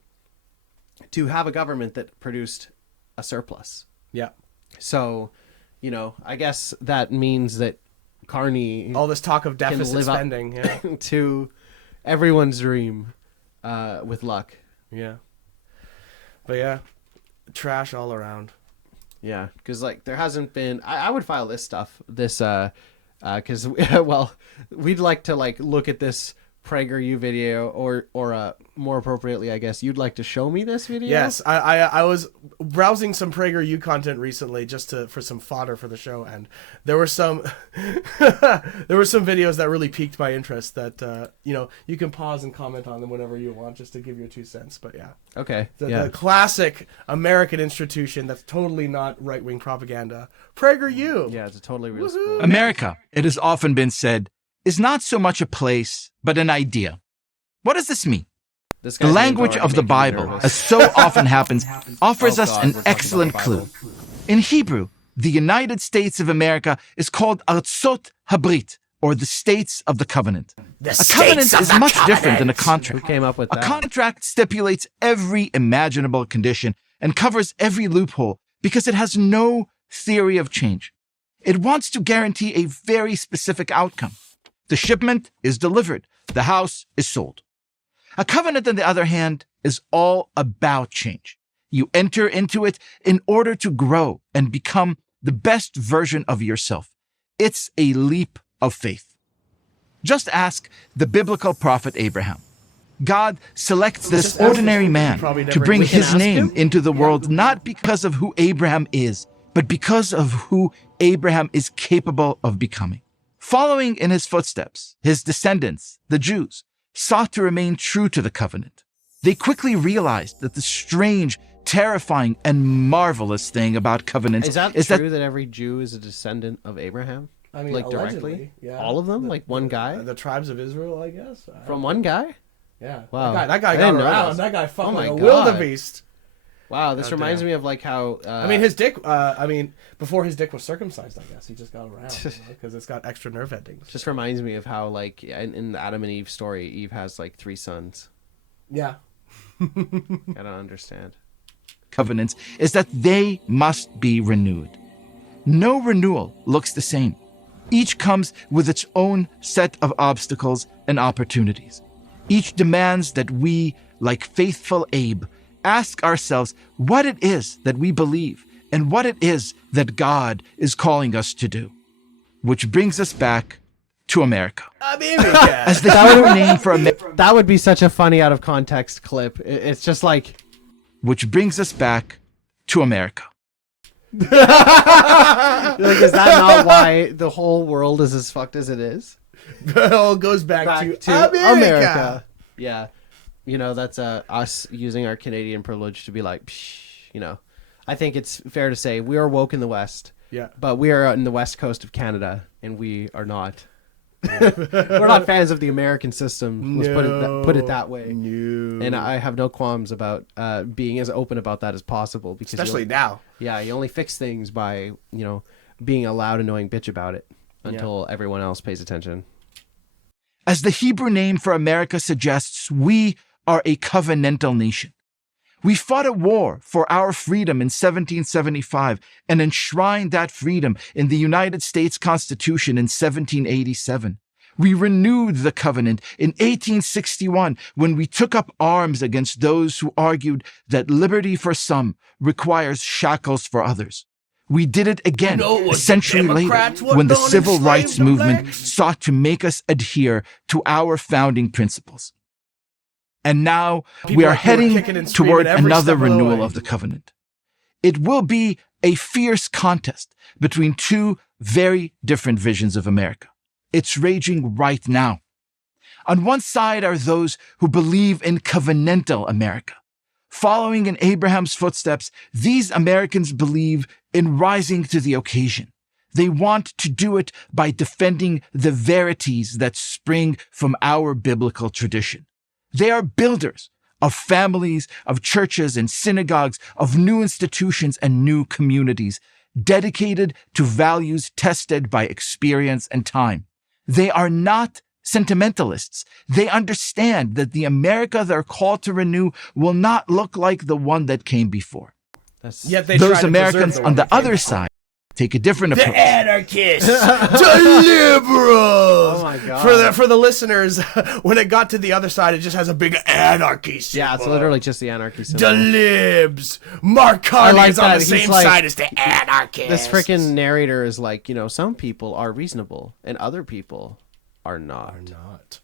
to have a government that produced a surplus. Yeah. So, I guess that means that Carney... all this talk of deficit spending, to everyone's dream with luck. Yeah. But yeah, trash all around. Yeah, because there hasn't been... I would file this stuff, because, well, we'd like to look at this PragerU video, or more appropriately, I guess, you'd like to show me this video? Yes, I was browsing some PragerU content recently just for some fodder for the show, and there were some videos that really piqued my interest that you can pause and comment on them whenever you want, just to give your 2 cents. But yeah, okay, the classic American institution that's totally not right-wing propaganda, PragerU. Yeah, it's a totally real school. America, it has often been said, is not so much a place, but an idea. What does this mean? The language of the Bible, as so often happens, offers us an excellent clue. In Hebrew, the United States of America is called Artsot Habrit, or the States of the Covenant. A covenant is much different than a contract. Who came up with that? A contract stipulates every imaginable condition and covers every loophole because it has no theory of change. It wants to guarantee a very specific outcome. The shipment is delivered. The house is sold. A covenant, on the other hand, is all about change. You enter into it in order to grow and become the best version of yourself. It's a leap of faith. Just ask the biblical prophet Abraham. God selects this ordinary man to bring his name into the world, not because of who Abraham is, but because of who Abraham is capable of becoming. Following in his footsteps, his descendants, the Jews, sought to remain true to the covenant. They quickly realized that the strange, terrifying, and marvelous thing about covenants is that every Jew is a descendant of Abraham? I mean, like directly? Yeah. All of them? Like one guy? The tribes of Israel, I guess. From one guy? Yeah. Wow. That guy got around. That guy fucking like a wildebeest. Wow, this reminds me of like how... I mean, his dick... before his dick was circumcised, I guess, he just got around, because it's got extra nerve endings. Just reminds me of how, like, in the Adam and Eve story, Eve has, like, 3 sons. Yeah. I don't understand. Covenants is that they must be renewed. No renewal looks the same. Each comes with its own set of obstacles and opportunities. Each demands that we, like faithful Abe, ask ourselves what it is that we believe and what it is that God is calling us to do. Which brings us back to America. As the Hebrew name for America. That would be such a funny out of context clip. It's just like... Which brings us back to America. Like, is that not why the whole world is as fucked as it is? It all goes back to America. Yeah. You know, that's us using our Canadian privilege to be like, psh, you know. I think it's fair to say we are woke in the West. Yeah. But we are in the west coast of Canada, and we are not. We're not fans of the American system. Let's put it that way. No. And I have no qualms about being as open about that as possible. Because especially now. Yeah, you only fix things by, you know, being a loud, annoying bitch about it until everyone else pays attention. As the Hebrew name for America suggests, we are a covenantal nation. We fought a war for our freedom in 1775 and enshrined that freedom in the United States Constitution in 1787. We renewed the covenant in 1861 when we took up arms against those who argued that liberty for some requires shackles for others. We did it again a century later when the civil rights movement sought to make us adhere to our founding principles. And now we are heading toward another renewal of the covenant. It will be a fierce contest between two very different visions of America. It's raging right now. On one side are those who believe in covenantal America. Following in Abraham's footsteps, these Americans believe in rising to the occasion. They want to do it by defending the verities that spring from our biblical tradition. They are builders of families, of churches and synagogues, of new institutions and new communities, dedicated to values tested by experience and time. They are not sentimentalists. They understand that the America they're called to renew will not look like the one that came before. Yet they Those Americans on the other side take a different approach. The anarchists, the liberals. Oh my god! For the listeners, when it got to the other side, it just has a big anarchy symbol. Yeah, it's literally just the anarchy symbol. The libs. Mark Carney is on the same side as the anarchists. This freaking narrator is like, you know, some people are reasonable and other people are not.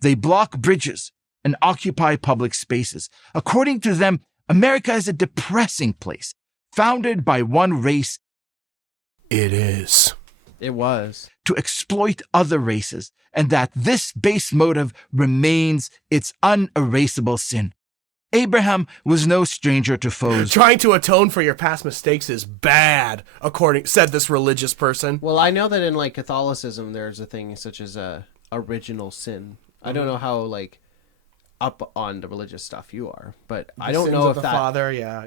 They block bridges and occupy public spaces. According to them, America is a depressing place, founded by one race. It is. It was. To exploit other races, and that this base motive remains its unerasable sin. Abraham was no stranger to foes. Trying to atone for your past mistakes is bad, said this religious person. Well, I know that in like Catholicism, there's a thing such as original sin. I don't know how like up on the religious stuff you are, but I don't know if the that. Father, yeah.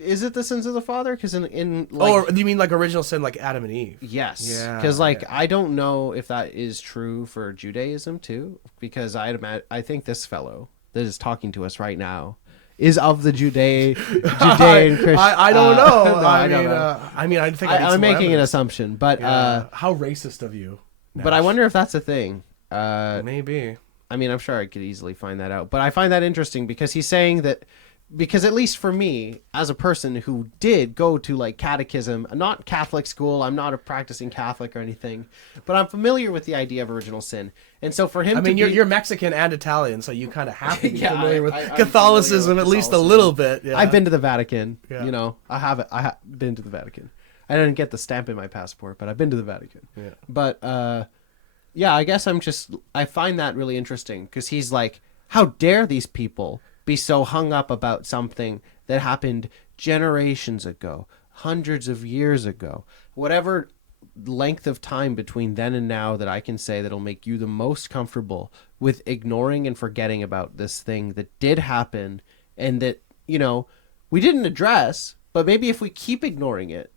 Is it the sins of the father? Because in like, or you mean like original sin, like Adam and Eve? Yes. Yeah. Because I don't know if that is true for Judaism too. Because I think this fellow that is talking to us right now is of the Judean Christian. I don't know. No, I don't know. I think I'm making an assumption, but how racist of you. Nash. But I wonder if that's a thing. Maybe. I mean, I'm sure I could easily find that out. But I find that interesting because he's saying that because at least for me, as a person who did go to like catechism, not Catholic school, I'm not a practicing Catholic or anything, but I'm familiar with the idea of original sin. And so for him, you're Mexican and Italian, so you kind of have to be familiar with Catholicism at least a little bit. Yeah. I've been to the Vatican. Yeah. You know, I have been to the Vatican. I didn't get the stamp in my passport, but I've been to the Vatican. Yeah. But yeah, I guess I find that really interesting because he's like, how dare these people be so hung up about something that happened generations ago, hundreds of years ago, whatever length of time between then and now that I can say that'll make you the most comfortable with ignoring and forgetting about this thing that did happen and that, you know, we didn't address, but maybe if we keep ignoring it,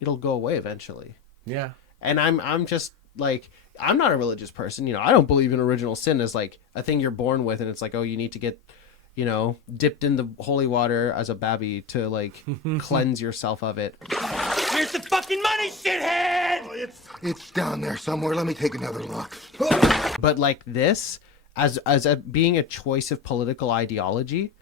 it'll go away eventually. Yeah. And I'm just like, I'm not a religious person, you know, I don't believe in original sin as like a thing you're born with and it's like, oh, you need to get, you know, dipped in the holy water as a babby to like cleanse yourself of it. Here's the fucking money, shithead! Oh, it's down there somewhere. Let me take another look. But like this, as being a choice of political ideology,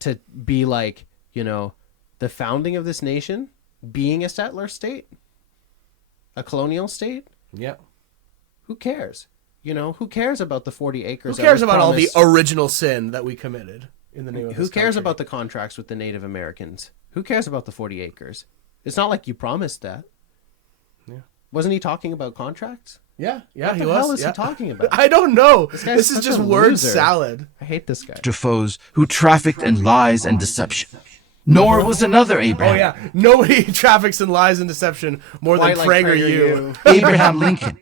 to be like, you know, the founding of this nation being a settler state, a colonial state. Yeah. Who cares? You know, who cares about the 40 acres? Who cares about all the original sin that we committed in the name of Who cares about the contracts with the Native Americans? Who cares about the 40 acres? It's not like you promised that. Yeah. Wasn't he talking about contracts? Yeah, what the hell is he talking about? I don't know. This is just word salad. I hate this guy. Foes who trafficked in lies and deception. Nor was another Abraham. Oh yeah, nobody traffics in lies and deception more than PragerU. Abraham Lincoln.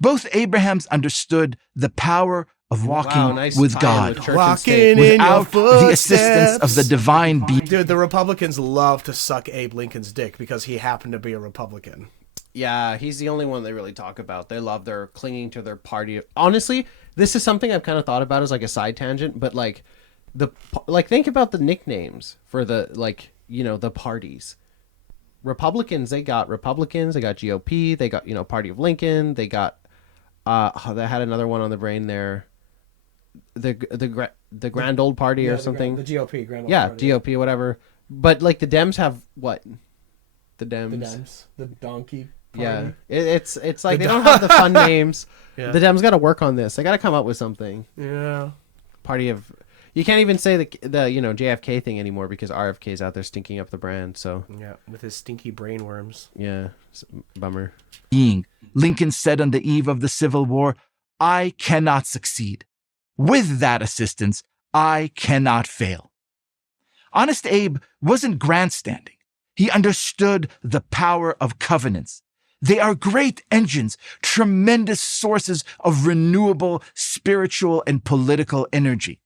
Both Abrahams understood the power of walking with God without the assistance of the divine being. Dude, the Republicans love to suck Abe Lincoln's dick because he happened to be a Republican. Yeah, he's the only one they really talk about. They love their clinging to their party. Honestly, this is something I've kind of thought about as like a side tangent, but like think about the nicknames for the, like, you know, the parties. Republicans, they got GOP, they got, you know, Party of Lincoln, they got they had another one on the brain there. The Grand Old Party or something. The GOP, Grand Old Party. Yeah, GOP, whatever. But like the Dems have what? The Dems. The donkey party. Yeah. It's like they don't have the fun names. Yeah. The Dems got to work on this. They got to come up with something. Yeah. Party of... You can't even say the you know, JFK thing anymore because RFK's out there stinking up the brand, so... Yeah, with his stinky brainworms. Yeah, bummer. Lincoln said on the eve of the Civil War, "I cannot succeed. With that assistance, I cannot fail." Honest Abe wasn't grandstanding. He understood the power of covenants. They are great engines, tremendous sources of renewable spiritual and political energy.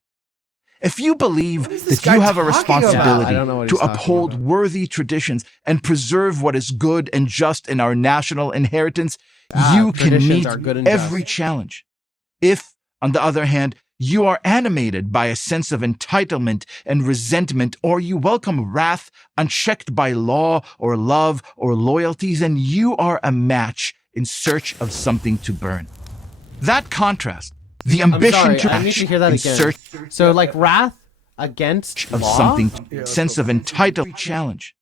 If you believe that you have a responsibility to uphold worthy traditions and preserve what is good and just in our national inheritance, you can meet every challenge. If, on the other hand, you are animated by a sense of entitlement and resentment, or you welcome wrath unchecked by law or love or loyalty, then you are a match in search of something to burn. That contrast, the ambition I need to hear that again. So like wrath against of law? something, sense of entitled challenge.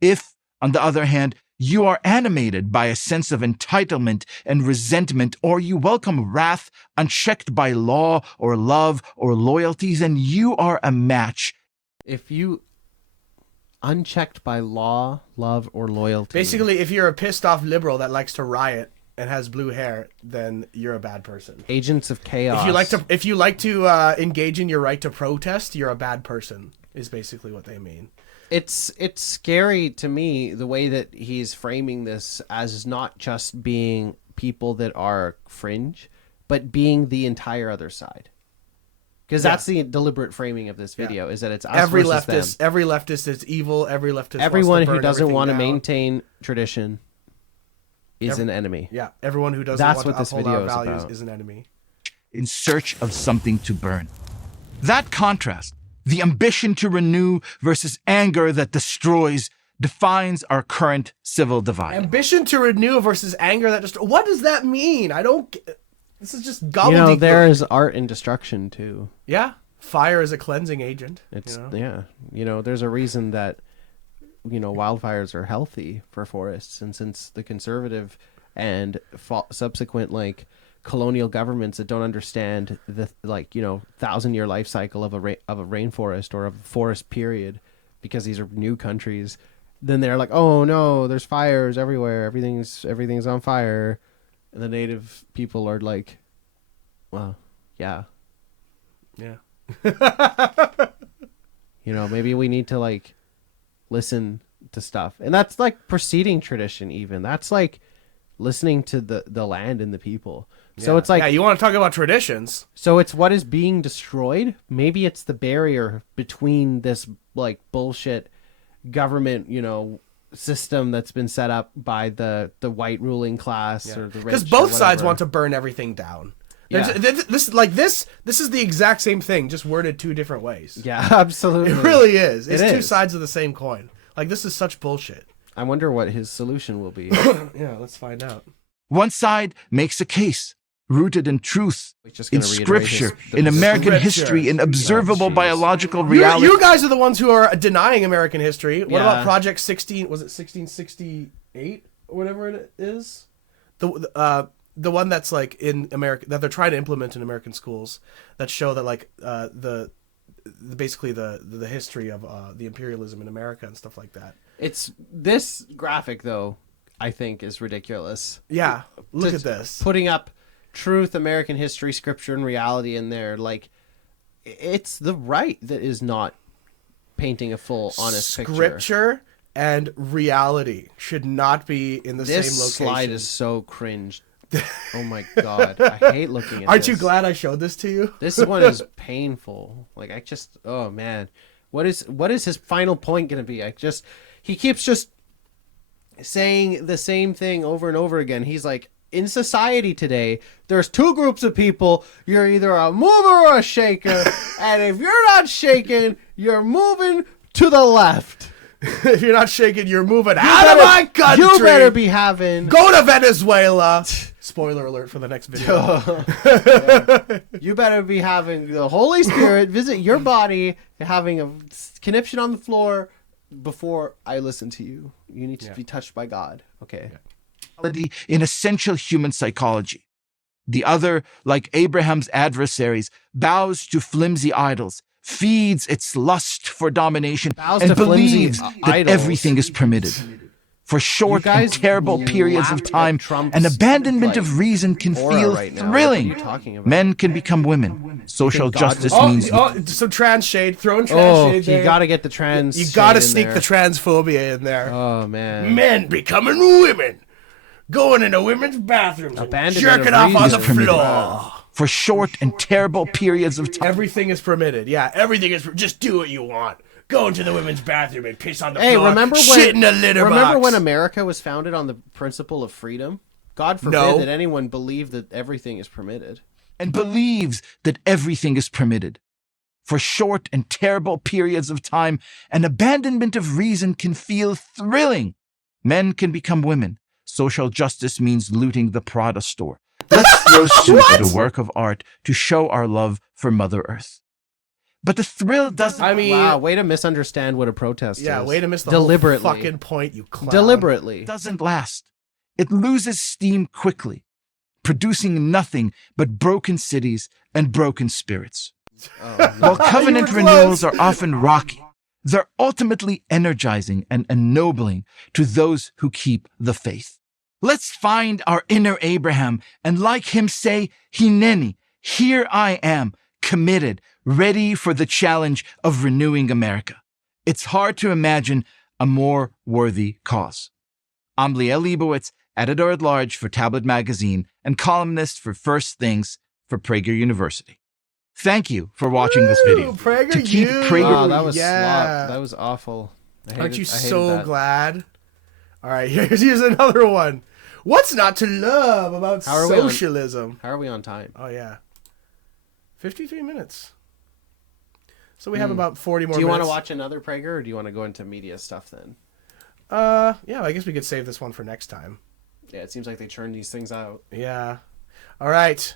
If, on the other hand, you are animated by a sense of entitlement and resentment, or you welcome wrath unchecked by law or love or loyalty, then you are a match. If you unchecked by law, love, or loyalty. Basically, if you're a pissed off liberal that likes to riot and has blue hair, then you're a bad person. Agents of chaos. If you like to engage in your right to protest, you're a bad person, is basically what they mean. It's scary to me the way that he's framing this as not just being people that are fringe, but being the entire other side. Because that's the deliberate framing of this video, is that it's us every versus leftist. them. Every leftist is evil. Every leftist. Everyone wants to who burn doesn't want to down. maintain tradition is an enemy. Yeah, everyone who doesn't want to uphold our values is an enemy. In search of something to burn. That contrast, the ambition to renew versus anger that destroys, defines our current civil divide. Ambition to renew versus anger that destroys. What does that mean? I don't. This is just gobbledygook. You know, there is art in destruction too. Yeah, Fire is a cleansing agent. It's there's a reason that wildfires are healthy for forests, and since the conservative and subsequent like colonial governments that don't understand the 1,000-year life cycle of a rainforest or a forest period, because these are new countries, then they're like, oh no, there's fires everywhere, everything's on fire, and the native people are like, well, yeah. Maybe we need to like listen to stuff, and that's like preceding tradition. Even that's like listening to the land and the people. So it's like, you want to talk about traditions. So it's what is being destroyed. Maybe it's the barrier between this like bullshit government, system that's been set up by the white ruling class or the rich. Because both sides want to burn everything down. Yeah. This is the exact same thing, just worded two different ways. Yeah, absolutely. It really is. It's two sides of the same coin. Like, this is such bullshit. I wonder what his solution will be. Yeah, let's find out. One side makes a case rooted in truth, in scripture, in American history, in observable biological reality. You guys are the ones who are denying American history. What about Project 16? Was it 1668 or whatever it is? The one that's like in America that they're trying to implement in American schools that show that like basically the history of the imperialism in America and stuff like that. It's this graphic though, I think, is ridiculous. Yeah, look at this. Putting up truth, American history, scripture, and reality in there, like it's the right that is not painting a full honest picture. Scripture and reality should not be in the same location. This slide is so cringe. Oh my god, I hate looking at this. Aren't you glad I showed this to you? This one is painful. Like, oh man. What is his final point going to be? He keeps just saying the same thing over and over again. He's like, in society today, there's two groups of people. You're either a mover or a shaker. And if you're not shaking, you're moving to the left. If you're not shaking, you're moving out of my country. You better be having... Go to Venezuela. Spoiler alert for the next video. Yeah. You better be having the Holy Spirit visit your body, having a conniption on the floor before I listen to you. You need to be touched by God. Okay. In essential human psychology. The other, like Abraham's adversaries, bows to flimsy idols, feeds its lust for domination, and believes that everything is permitted. For short and terrible periods of time, an abandonment of reason can feel thrilling. Men can become women. Social justice means... some trans shade. Throwing trans shade there. You gotta get the trans You gotta sneak the transphobia in there. Oh, man. Men becoming women. Going into women's bathrooms and jerking off on the floor. For short and terrible periods of time. Everything is permitted. Yeah, everything is... Just do what you want. Go into the women's bathroom and piss on the floor. Shit in a litter box. Remember when America was founded on the principle of freedom? God forbid that anyone believe that everything is permitted. And believes that everything is permitted. For short and terrible periods of time, an abandonment of reason can feel thrilling. Men can become women. Social justice means looting the Prada store. Let's throw soup at a work of art to show our love for Mother Earth. But the thrill doesn't... wow, way to misunderstand what a protest is. Yeah, way to miss the whole fucking point, you clown. Deliberately. Doesn't last. It loses steam quickly, producing nothing but broken cities and broken spirits. While covenant renewals are often rocky, they're ultimately energizing and ennobling to those who keep the faith. Let's find our inner Abraham and like him say, Hineni, here I am, committed, ready for the challenge of renewing America. It's hard to imagine a more worthy cause. I'm Liel Leibowitz, editor-at-large for Tablet Magazine and columnist for First Things for Prager University. Thank you for watching this video. Prager to keep Prager... Oh, that was slop. That was awful. Aren't you so glad? All right, here's another one. What's not to love about socialism? How are we on time? Oh, yeah. 53 minutes. So we have about 40 more minutes. Do you want to watch another Prager, or do you want to go into media stuff then? Yeah, I guess we could save this one for next time. Yeah, it seems like they churn these things out. Yeah. All right.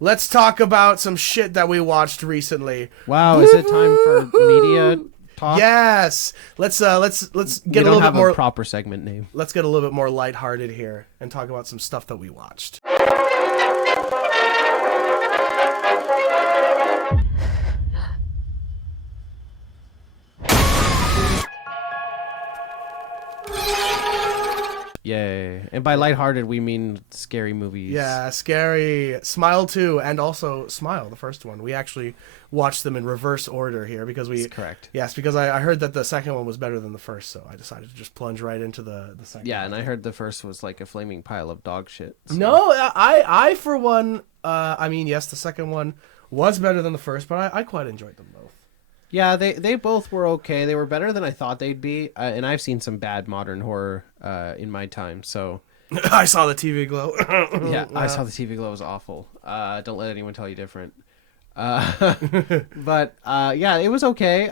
let's talk about some shit that we watched recently. Wow, is it time for media talk? Yes. Let's get a little bit more a proper segment name. Let's get a little bit more lighthearted here and talk about some stuff that we watched. Yay. And by lighthearted, we mean scary movies. Yeah, scary. Smile 2 and also Smile, the first one. We actually watched them in reverse order here because we... That's correct. Yes, because I heard that the second one was better than the first, so I decided to just plunge right into the second Yeah, one. and I heard the first was like a flaming pile of dog shit. So. No, I for one, I mean, yes, the second one was better than the first, but I quite enjoyed them both. Yeah, they both were okay. They were better than I thought they'd be, and I've seen some bad modern horror in my time, so... I saw the TV glow. Yeah, I saw the TV glow. It was awful. Don't let anyone tell you different. But yeah, it was okay.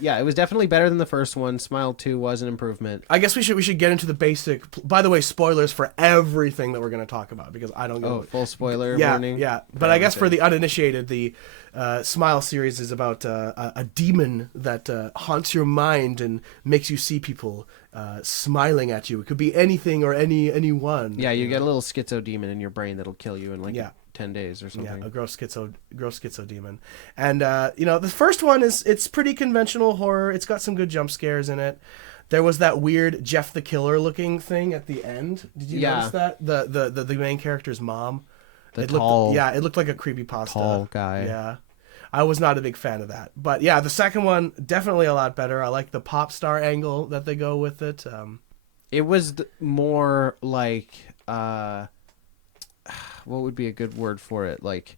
Yeah, it was definitely better than the first one. Smile 2 was an improvement. I guess we should get into the basic... By the way, spoilers for everything that we're going to talk about, because I don't know... Oh, full spoiler warning? Yeah, but I guess for the uninitiated, the Smile series is about a demon that haunts your mind and makes you see people smiling at you. It could be anything or anyone. Yeah, you get a little schizo demon in your brain that'll kill you in like 10 days or something. Yeah, a gross schizo demon. And the first one it's pretty conventional horror. It's got some good jump scares in it. There was that weird Jeff the Killer looking thing at the end. Did you notice that? The main character's mom. It looked like a creepypasta. Tall guy. Yeah. I was not a big fan of that. But yeah, the second one, definitely a lot better. I like the pop star angle that they go with it. It was more like... what would be a good word for it? Like,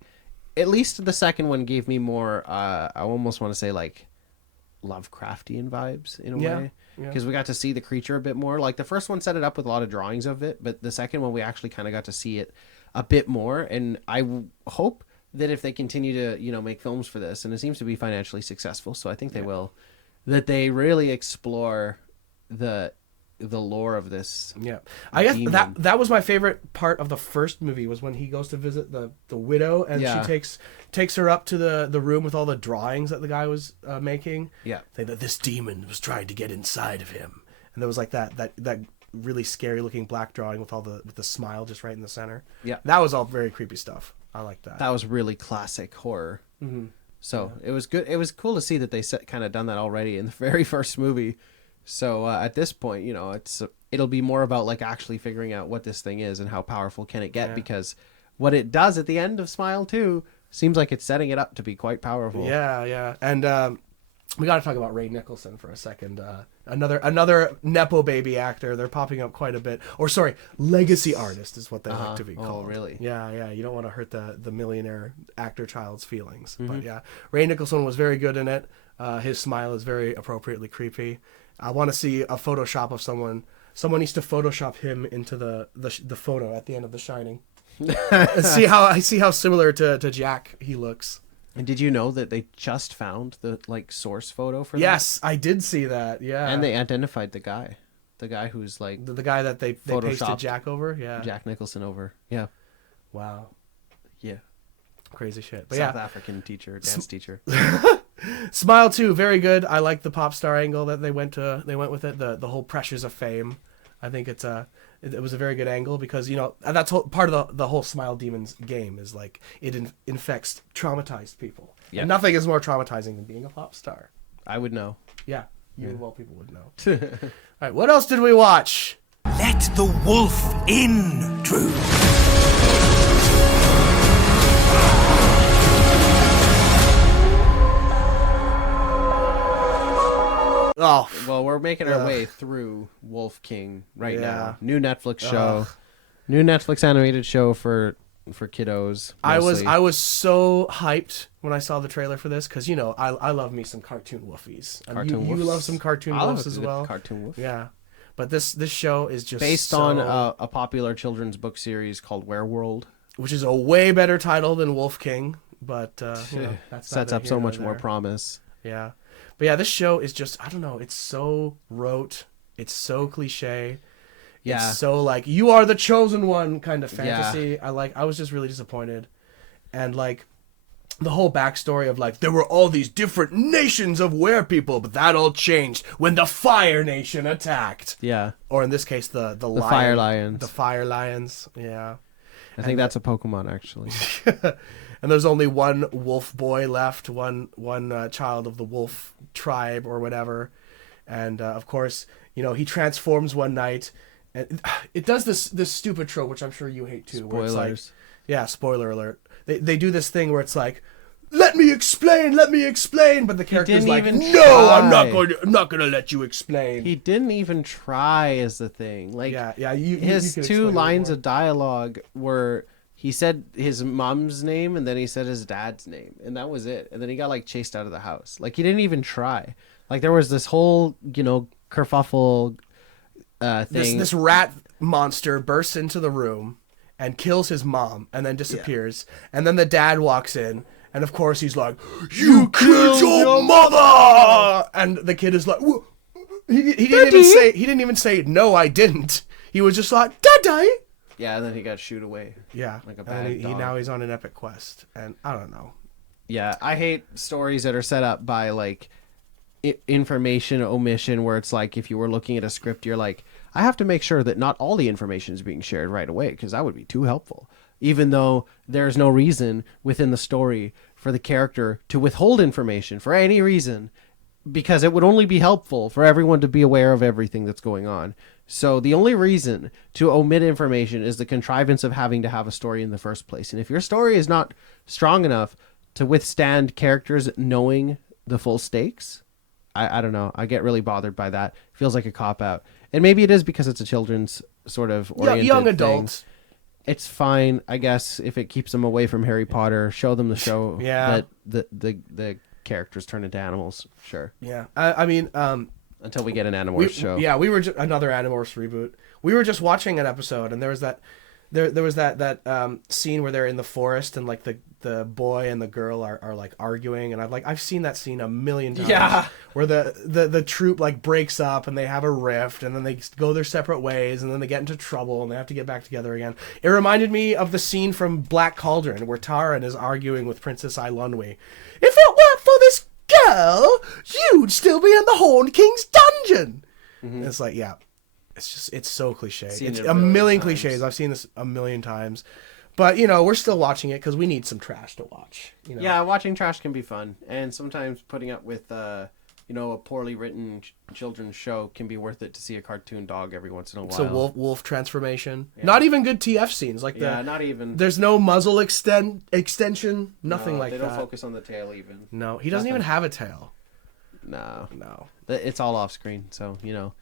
at least the second one gave me more, I almost want to say like Lovecraftian vibes in a way. Because we got to see the creature a bit more. Like the first one set it up with a lot of drawings of it, but the second one we actually kind of got to see it a bit more. And I hope that if they continue to, make films for this, and it seems to be financially successful, so I think they will, that they really explore the lore of this. Yeah, I guess that was my favorite part of the first movie, was when he goes to visit the widow, and she takes her up to the room with all the drawings that the guy was making. Yeah, saying that this demon was trying to get inside of him, and there was like that really scary looking black drawing with the smile just right in the center. Yeah, that was all very creepy stuff. I like that. That was really classic horror. Mm-hmm. So it was good. It was cool to see that they kind of done that already in the very first movie. So at this point, it'll be more about like actually figuring out what this thing is and how powerful can it get, because what it does at the end of Smile 2 seems like it's setting it up to be quite powerful. Yeah. And we got to talk about Ray Nicholson for a second. Another Nepo baby actor. They're popping up quite a bit. Or sorry, legacy artist is what they like to be called. Oh, really? Yeah. You don't want to hurt the millionaire actor child's feelings. Mm-hmm. But yeah, Ray Nicholson was very good in it. His smile is very appropriately creepy. I want to see a Photoshop of someone. Someone needs to Photoshop him into the photo at the end of The Shining. And see how similar to Jack he looks. And did you know that they just found the source photo for that? Yes, I did see that. Yeah, and they identified the guy who's like the guy that they pasted Jack over. Yeah, Jack Nicholson over. Yeah. Wow. Yeah. Crazy shit. But South African dance teacher. Smile 2, very good. I like the pop star angle that they went with it. The whole pressures of fame. I think it was a very good angle, because that's part of the whole Smile Demons game is like it infects traumatized people. Yeah. And nothing is more traumatizing than being a pop star. I would know. Yeah, of all people would know. All right, what else did we watch? Let the wolf in, Drew. Oh, well, we're making our way through Wolf King now. New Netflix show, new Netflix animated show for kiddos. Mostly. I was so hyped when I saw the trailer for this, because I love me some cartoon wolfies. You love some cartoon wolves as well. Cartoon wolf. Yeah, but this show is just based on a popular children's book series called Werewolf, which is a way better title than Wolf King, but that sets up so much more promise. Yeah. But yeah, this show is just, I don't know, it's so rote, it's so cliche. Yeah. It's so like, you are the chosen one kind of fantasy. Yeah. I was just really disappointed. And like the whole backstory of like, there were all these different nations of werepeople, but that all changed when the Fire Nation attacked. Yeah. Or in this case, the Fire Lions. The Fire Lions. Yeah. I think that's a Pokemon, actually. And there's only one wolf boy left, one child of the wolf tribe or whatever. And of course, you know, he transforms one night, and it does this stupid trope, which I'm sure you hate too. Spoilers. Where it's like, yeah, spoiler alert. They do this thing where it's like, let me explain, but the character's like, no, I'm not gonna let you explain. He didn't even try, is the thing. Like, his you two lines of dialogue were, he said his mom's name and then he said his dad's name, and that was it. And then he got like chased out of the house. Like, he didn't even try. Like, there was this whole, you know, kerfuffle thing. This rat monster bursts into the room and kills his mom and then disappears. Yeah. And then the dad walks in, and of course he's like, "You killed your mother!" And the kid is like, he didn't even say no, I didn't. He was just like, "Daddy." Yeah, and then he got shooed away. Yeah, like a bad dog. Now he's on an epic quest, and I don't know. Yeah, I hate stories that are set up by like information omission, where it's like, if you were looking at a script, you're like, I have to make sure that not all the information is being shared right away, because that would be too helpful. Even though there's no reason within the story for the character to withhold information for any reason, because it would only be helpful for everyone to be aware of everything that's going on. So the only reason to omit information is the contrivance of having to have a story in the first place. And if your story is not strong enough to withstand characters knowing the full stakes, I don't know. I get really bothered by that. Feels like a cop-out. And maybe it is because it's a children's sort of oriented young adults. It's fine, I guess, if it keeps them away from Harry Potter. Show them the show that the characters turn into animals. Sure. Yeah. I mean... until we get an Animorphs show. Yeah, we were another Animorphs reboot. We were just watching an episode, and there was that scene where they're in the forest, and like the boy and the girl are like arguing, and I've seen that scene a million times. Yeah. Where the troop like breaks up and they have a rift, and then they go their separate ways, and then they get into trouble and they have to get back together again. It reminded me of the scene from Black Cauldron where Taran is arguing with Princess Eilunwy. If it weren't for this girl, you'd still be in the Horned King's dungeon. Mm-hmm. It's like, yeah, it's so cliche. It's a million cliches. I've seen this a million times, but you know, we're still watching it because we need some trash to watch. You know? Yeah, watching trash can be fun, and sometimes putting up with a poorly written children's show can be worth it to see a cartoon dog every once in a while. It's a wolf transformation. Yeah. Not even good TF scenes like that. Yeah, not even. There's no muzzle extension. Nothing like that. They don't focus on the tail even. No, he doesn't even have a tail. No. It's all off screen, so you know,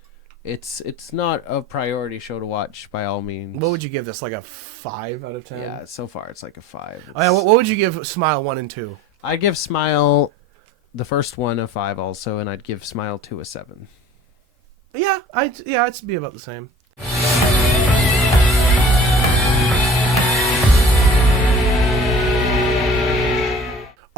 it's not a priority show to watch by all means. What would you give this? Like a 5 out of 10? Yeah, so far it's like a 5. Oh, yeah, what would you give Smile 1 and 2? I'd give Smile, the first one, a 5 also, and I'd give Smile 2 a 7. Yeah, I'd be about the same.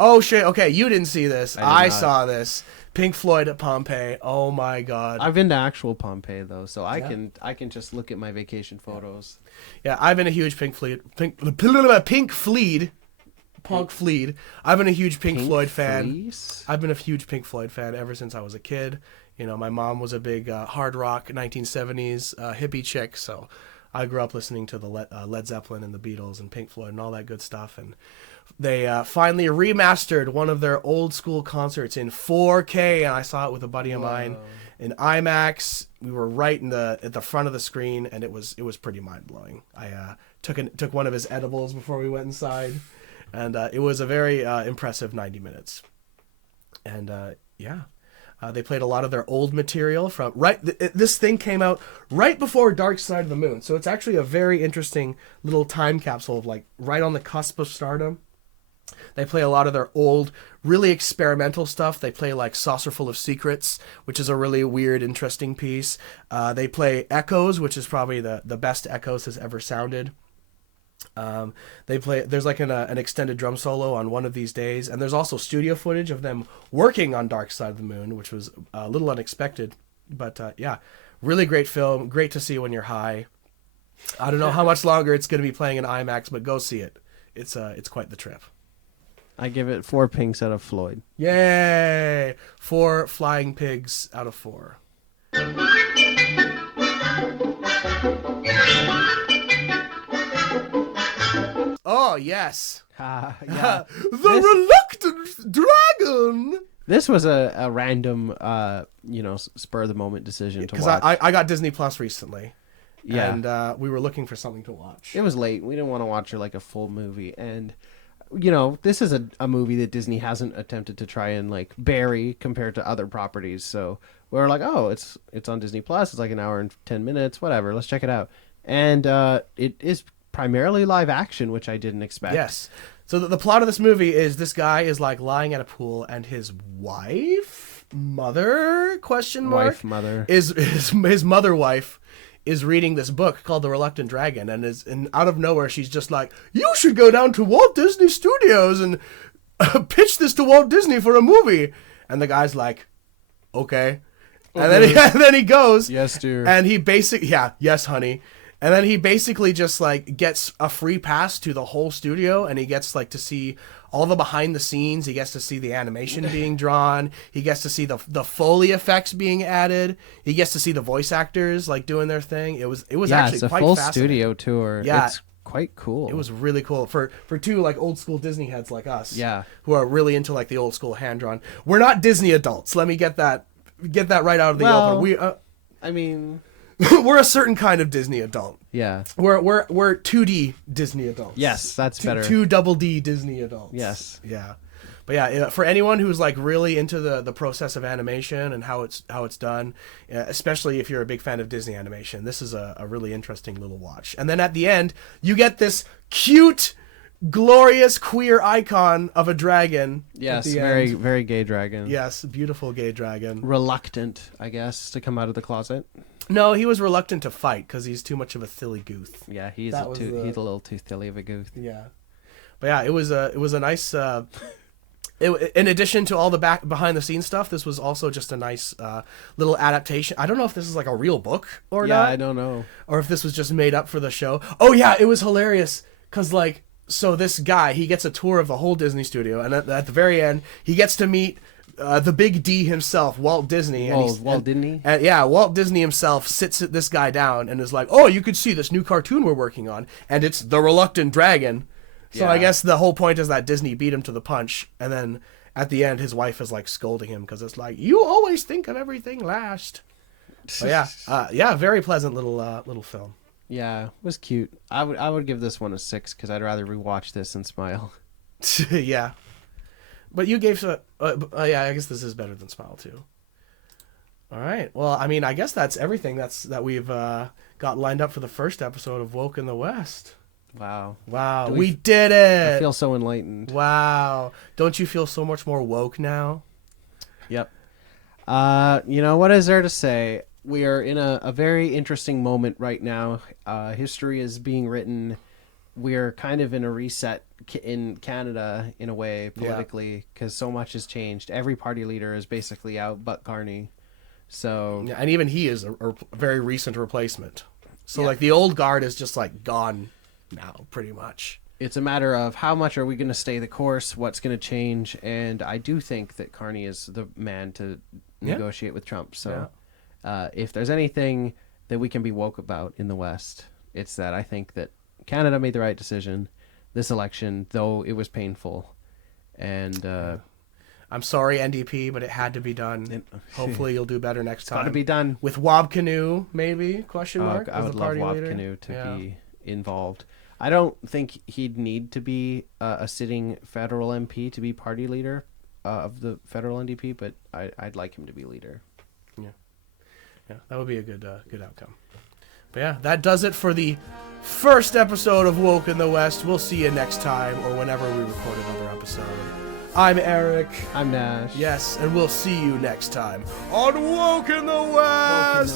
Oh shit! Okay, you didn't see this. I saw this. Pink Floyd at Pompeii. Oh my god! I've been to actual Pompeii though, so I can just look at my vacation photos. Yeah, I've been a huge Pink Floyd. I've been a huge Pink Floyd fan. I've been a huge Pink Floyd fan ever since I was a kid. You know, my mom was a big hard rock 1970s hippie chick, so I grew up listening to the Led Zeppelin and the Beatles and Pink Floyd and all that good stuff. And they finally remastered one of their old school concerts in 4K, and I saw it with a buddy of mine in IMAX. We were right at the front of the screen, and it was pretty mind blowing. I took one of his edibles before we went inside, and it was a very impressive 90 minutes. And they played a lot of their old material from this thing came out right before Dark Side of the Moon, so it's actually a very interesting little time capsule of like right on the cusp of stardom. They play a lot of their old, really experimental stuff. They play like Saucerful of Secrets, which is a really weird, interesting piece. They play Echoes, which is probably the best Echoes has ever sounded. There's like an extended drum solo on One of These Days, and there's also studio footage of them working on Dark Side of the Moon, which was a little unexpected, but Really great film. Great to see when you're high. I don't know how much longer it's going to be playing in IMAX, but go see it. It's quite the trip. I give it 4 pinks out of Floyd. Yay! 4 flying pigs out of 4. Oh, yes. Yeah. Reluctant dragon! This was a random, spur of the moment decision to watch. Because I got Disney Plus recently. Yeah. And we were looking for something to watch. It was late. We didn't want to watch like a full movie. And, this is a movie that Disney hasn't attempted to try and like bury compared to other properties. So we were like, oh, it's on Disney Plus. It's like an hour and 10 minutes, whatever. Let's check it out. And it is primarily live action, which I didn't expect. Yes. So the plot of this movie is this guy is like lying at a pool, and his mother is his mother wife is reading this book called The Reluctant Dragon, and out of nowhere she's just like, you should go down to Walt Disney Studios and pitch this to Walt Disney for a movie. And the guy's like, okay. And then he goes, yes, dear. And he yes, honey. And then he basically just like gets a free pass to the whole studio, and he gets like to see all the behind the scenes. He gets to see the animation being drawn. He gets to see the Foley effects being added. He gets to see the voice actors like doing their thing. It was actually it's a quite full fascinating. Studio tour. Yeah. It's quite cool. It was really cool for two like old school Disney heads like us. Yeah. Who are really into like the old school hand drawn. We're not Disney adults. Let me get that right out of the open. We're a certain kind of Disney adult. Yeah. We're 2D Disney adults. Yes, that's better. 2 double D Disney adults. Yes. Yeah. But yeah, for anyone who's like really into the process of animation and how it's done, especially if you're a big fan of Disney animation, this is a really interesting little watch. And then at the end, you get this cute, glorious queer icon of a dragon. Yes, very, very gay dragon. Yes, beautiful gay dragon. Reluctant, I guess, to come out of the closet. No, he was reluctant to fight because he's too much of a silly goof. Yeah, he's a little too silly of a goof. Yeah, but yeah, it was a nice. In addition to all the behind the scenes stuff, this was also just a nice little adaptation. I don't know if this is like a real book or not. Yeah, I don't know. Or if this was just made up for the show. Oh yeah, it was hilarious because like so this guy he gets a tour of the whole Disney studio, and at the very end he gets to meet. The big D himself, Walt Disney. Walt Disney? Walt Disney himself sits this guy down and is like, oh, you could see this new cartoon we're working on, and it's The Reluctant Dragon. So I guess the whole point is that Disney beat him to the punch, and then at the end his wife is like scolding him because it's like, you always think of everything last. But very pleasant little film. Yeah, it was cute. I would give this one a 6 because I'd rather rewatch this and smile. Yeah. But you gave I guess this is better than Smile too. All right. Well, I mean, I guess that's everything that we've got lined up for the first episode of Woke in the West. Wow. We did it. I feel so enlightened. Wow. Don't you feel so much more woke now? Yep. What is there to say? We are in a very interesting moment right now. History is being written. We're kind of in a reset in Canada in a way politically because so much has changed. Every party leader is basically out but Carney. So and even he is a very recent replacement. So like the old guard is just like gone now pretty much. It's a matter of how much are we going to stay the course, what's going to change, and I do think that Carney is the man to negotiate with Trump. So if there's anything that we can be woke about in the West, it's that I think that Canada made the right decision this election, though it was painful. And I'm sorry, NDP, but it had to be done. Hopefully you'll do better next time. Got to be done. With Wob Canoe, maybe? Question mark? I would love Wob Canoe to be involved. I don't think he'd need to be a sitting federal MP to be party leader of the federal NDP, but I'd like him to be leader. Yeah, that would be a good outcome. But yeah, that does it for the first episode of Woke in the West. We'll see you next time or whenever we record another episode. I'm Eric. I'm Nash. Yes, and we'll see you next time on Woke in the West.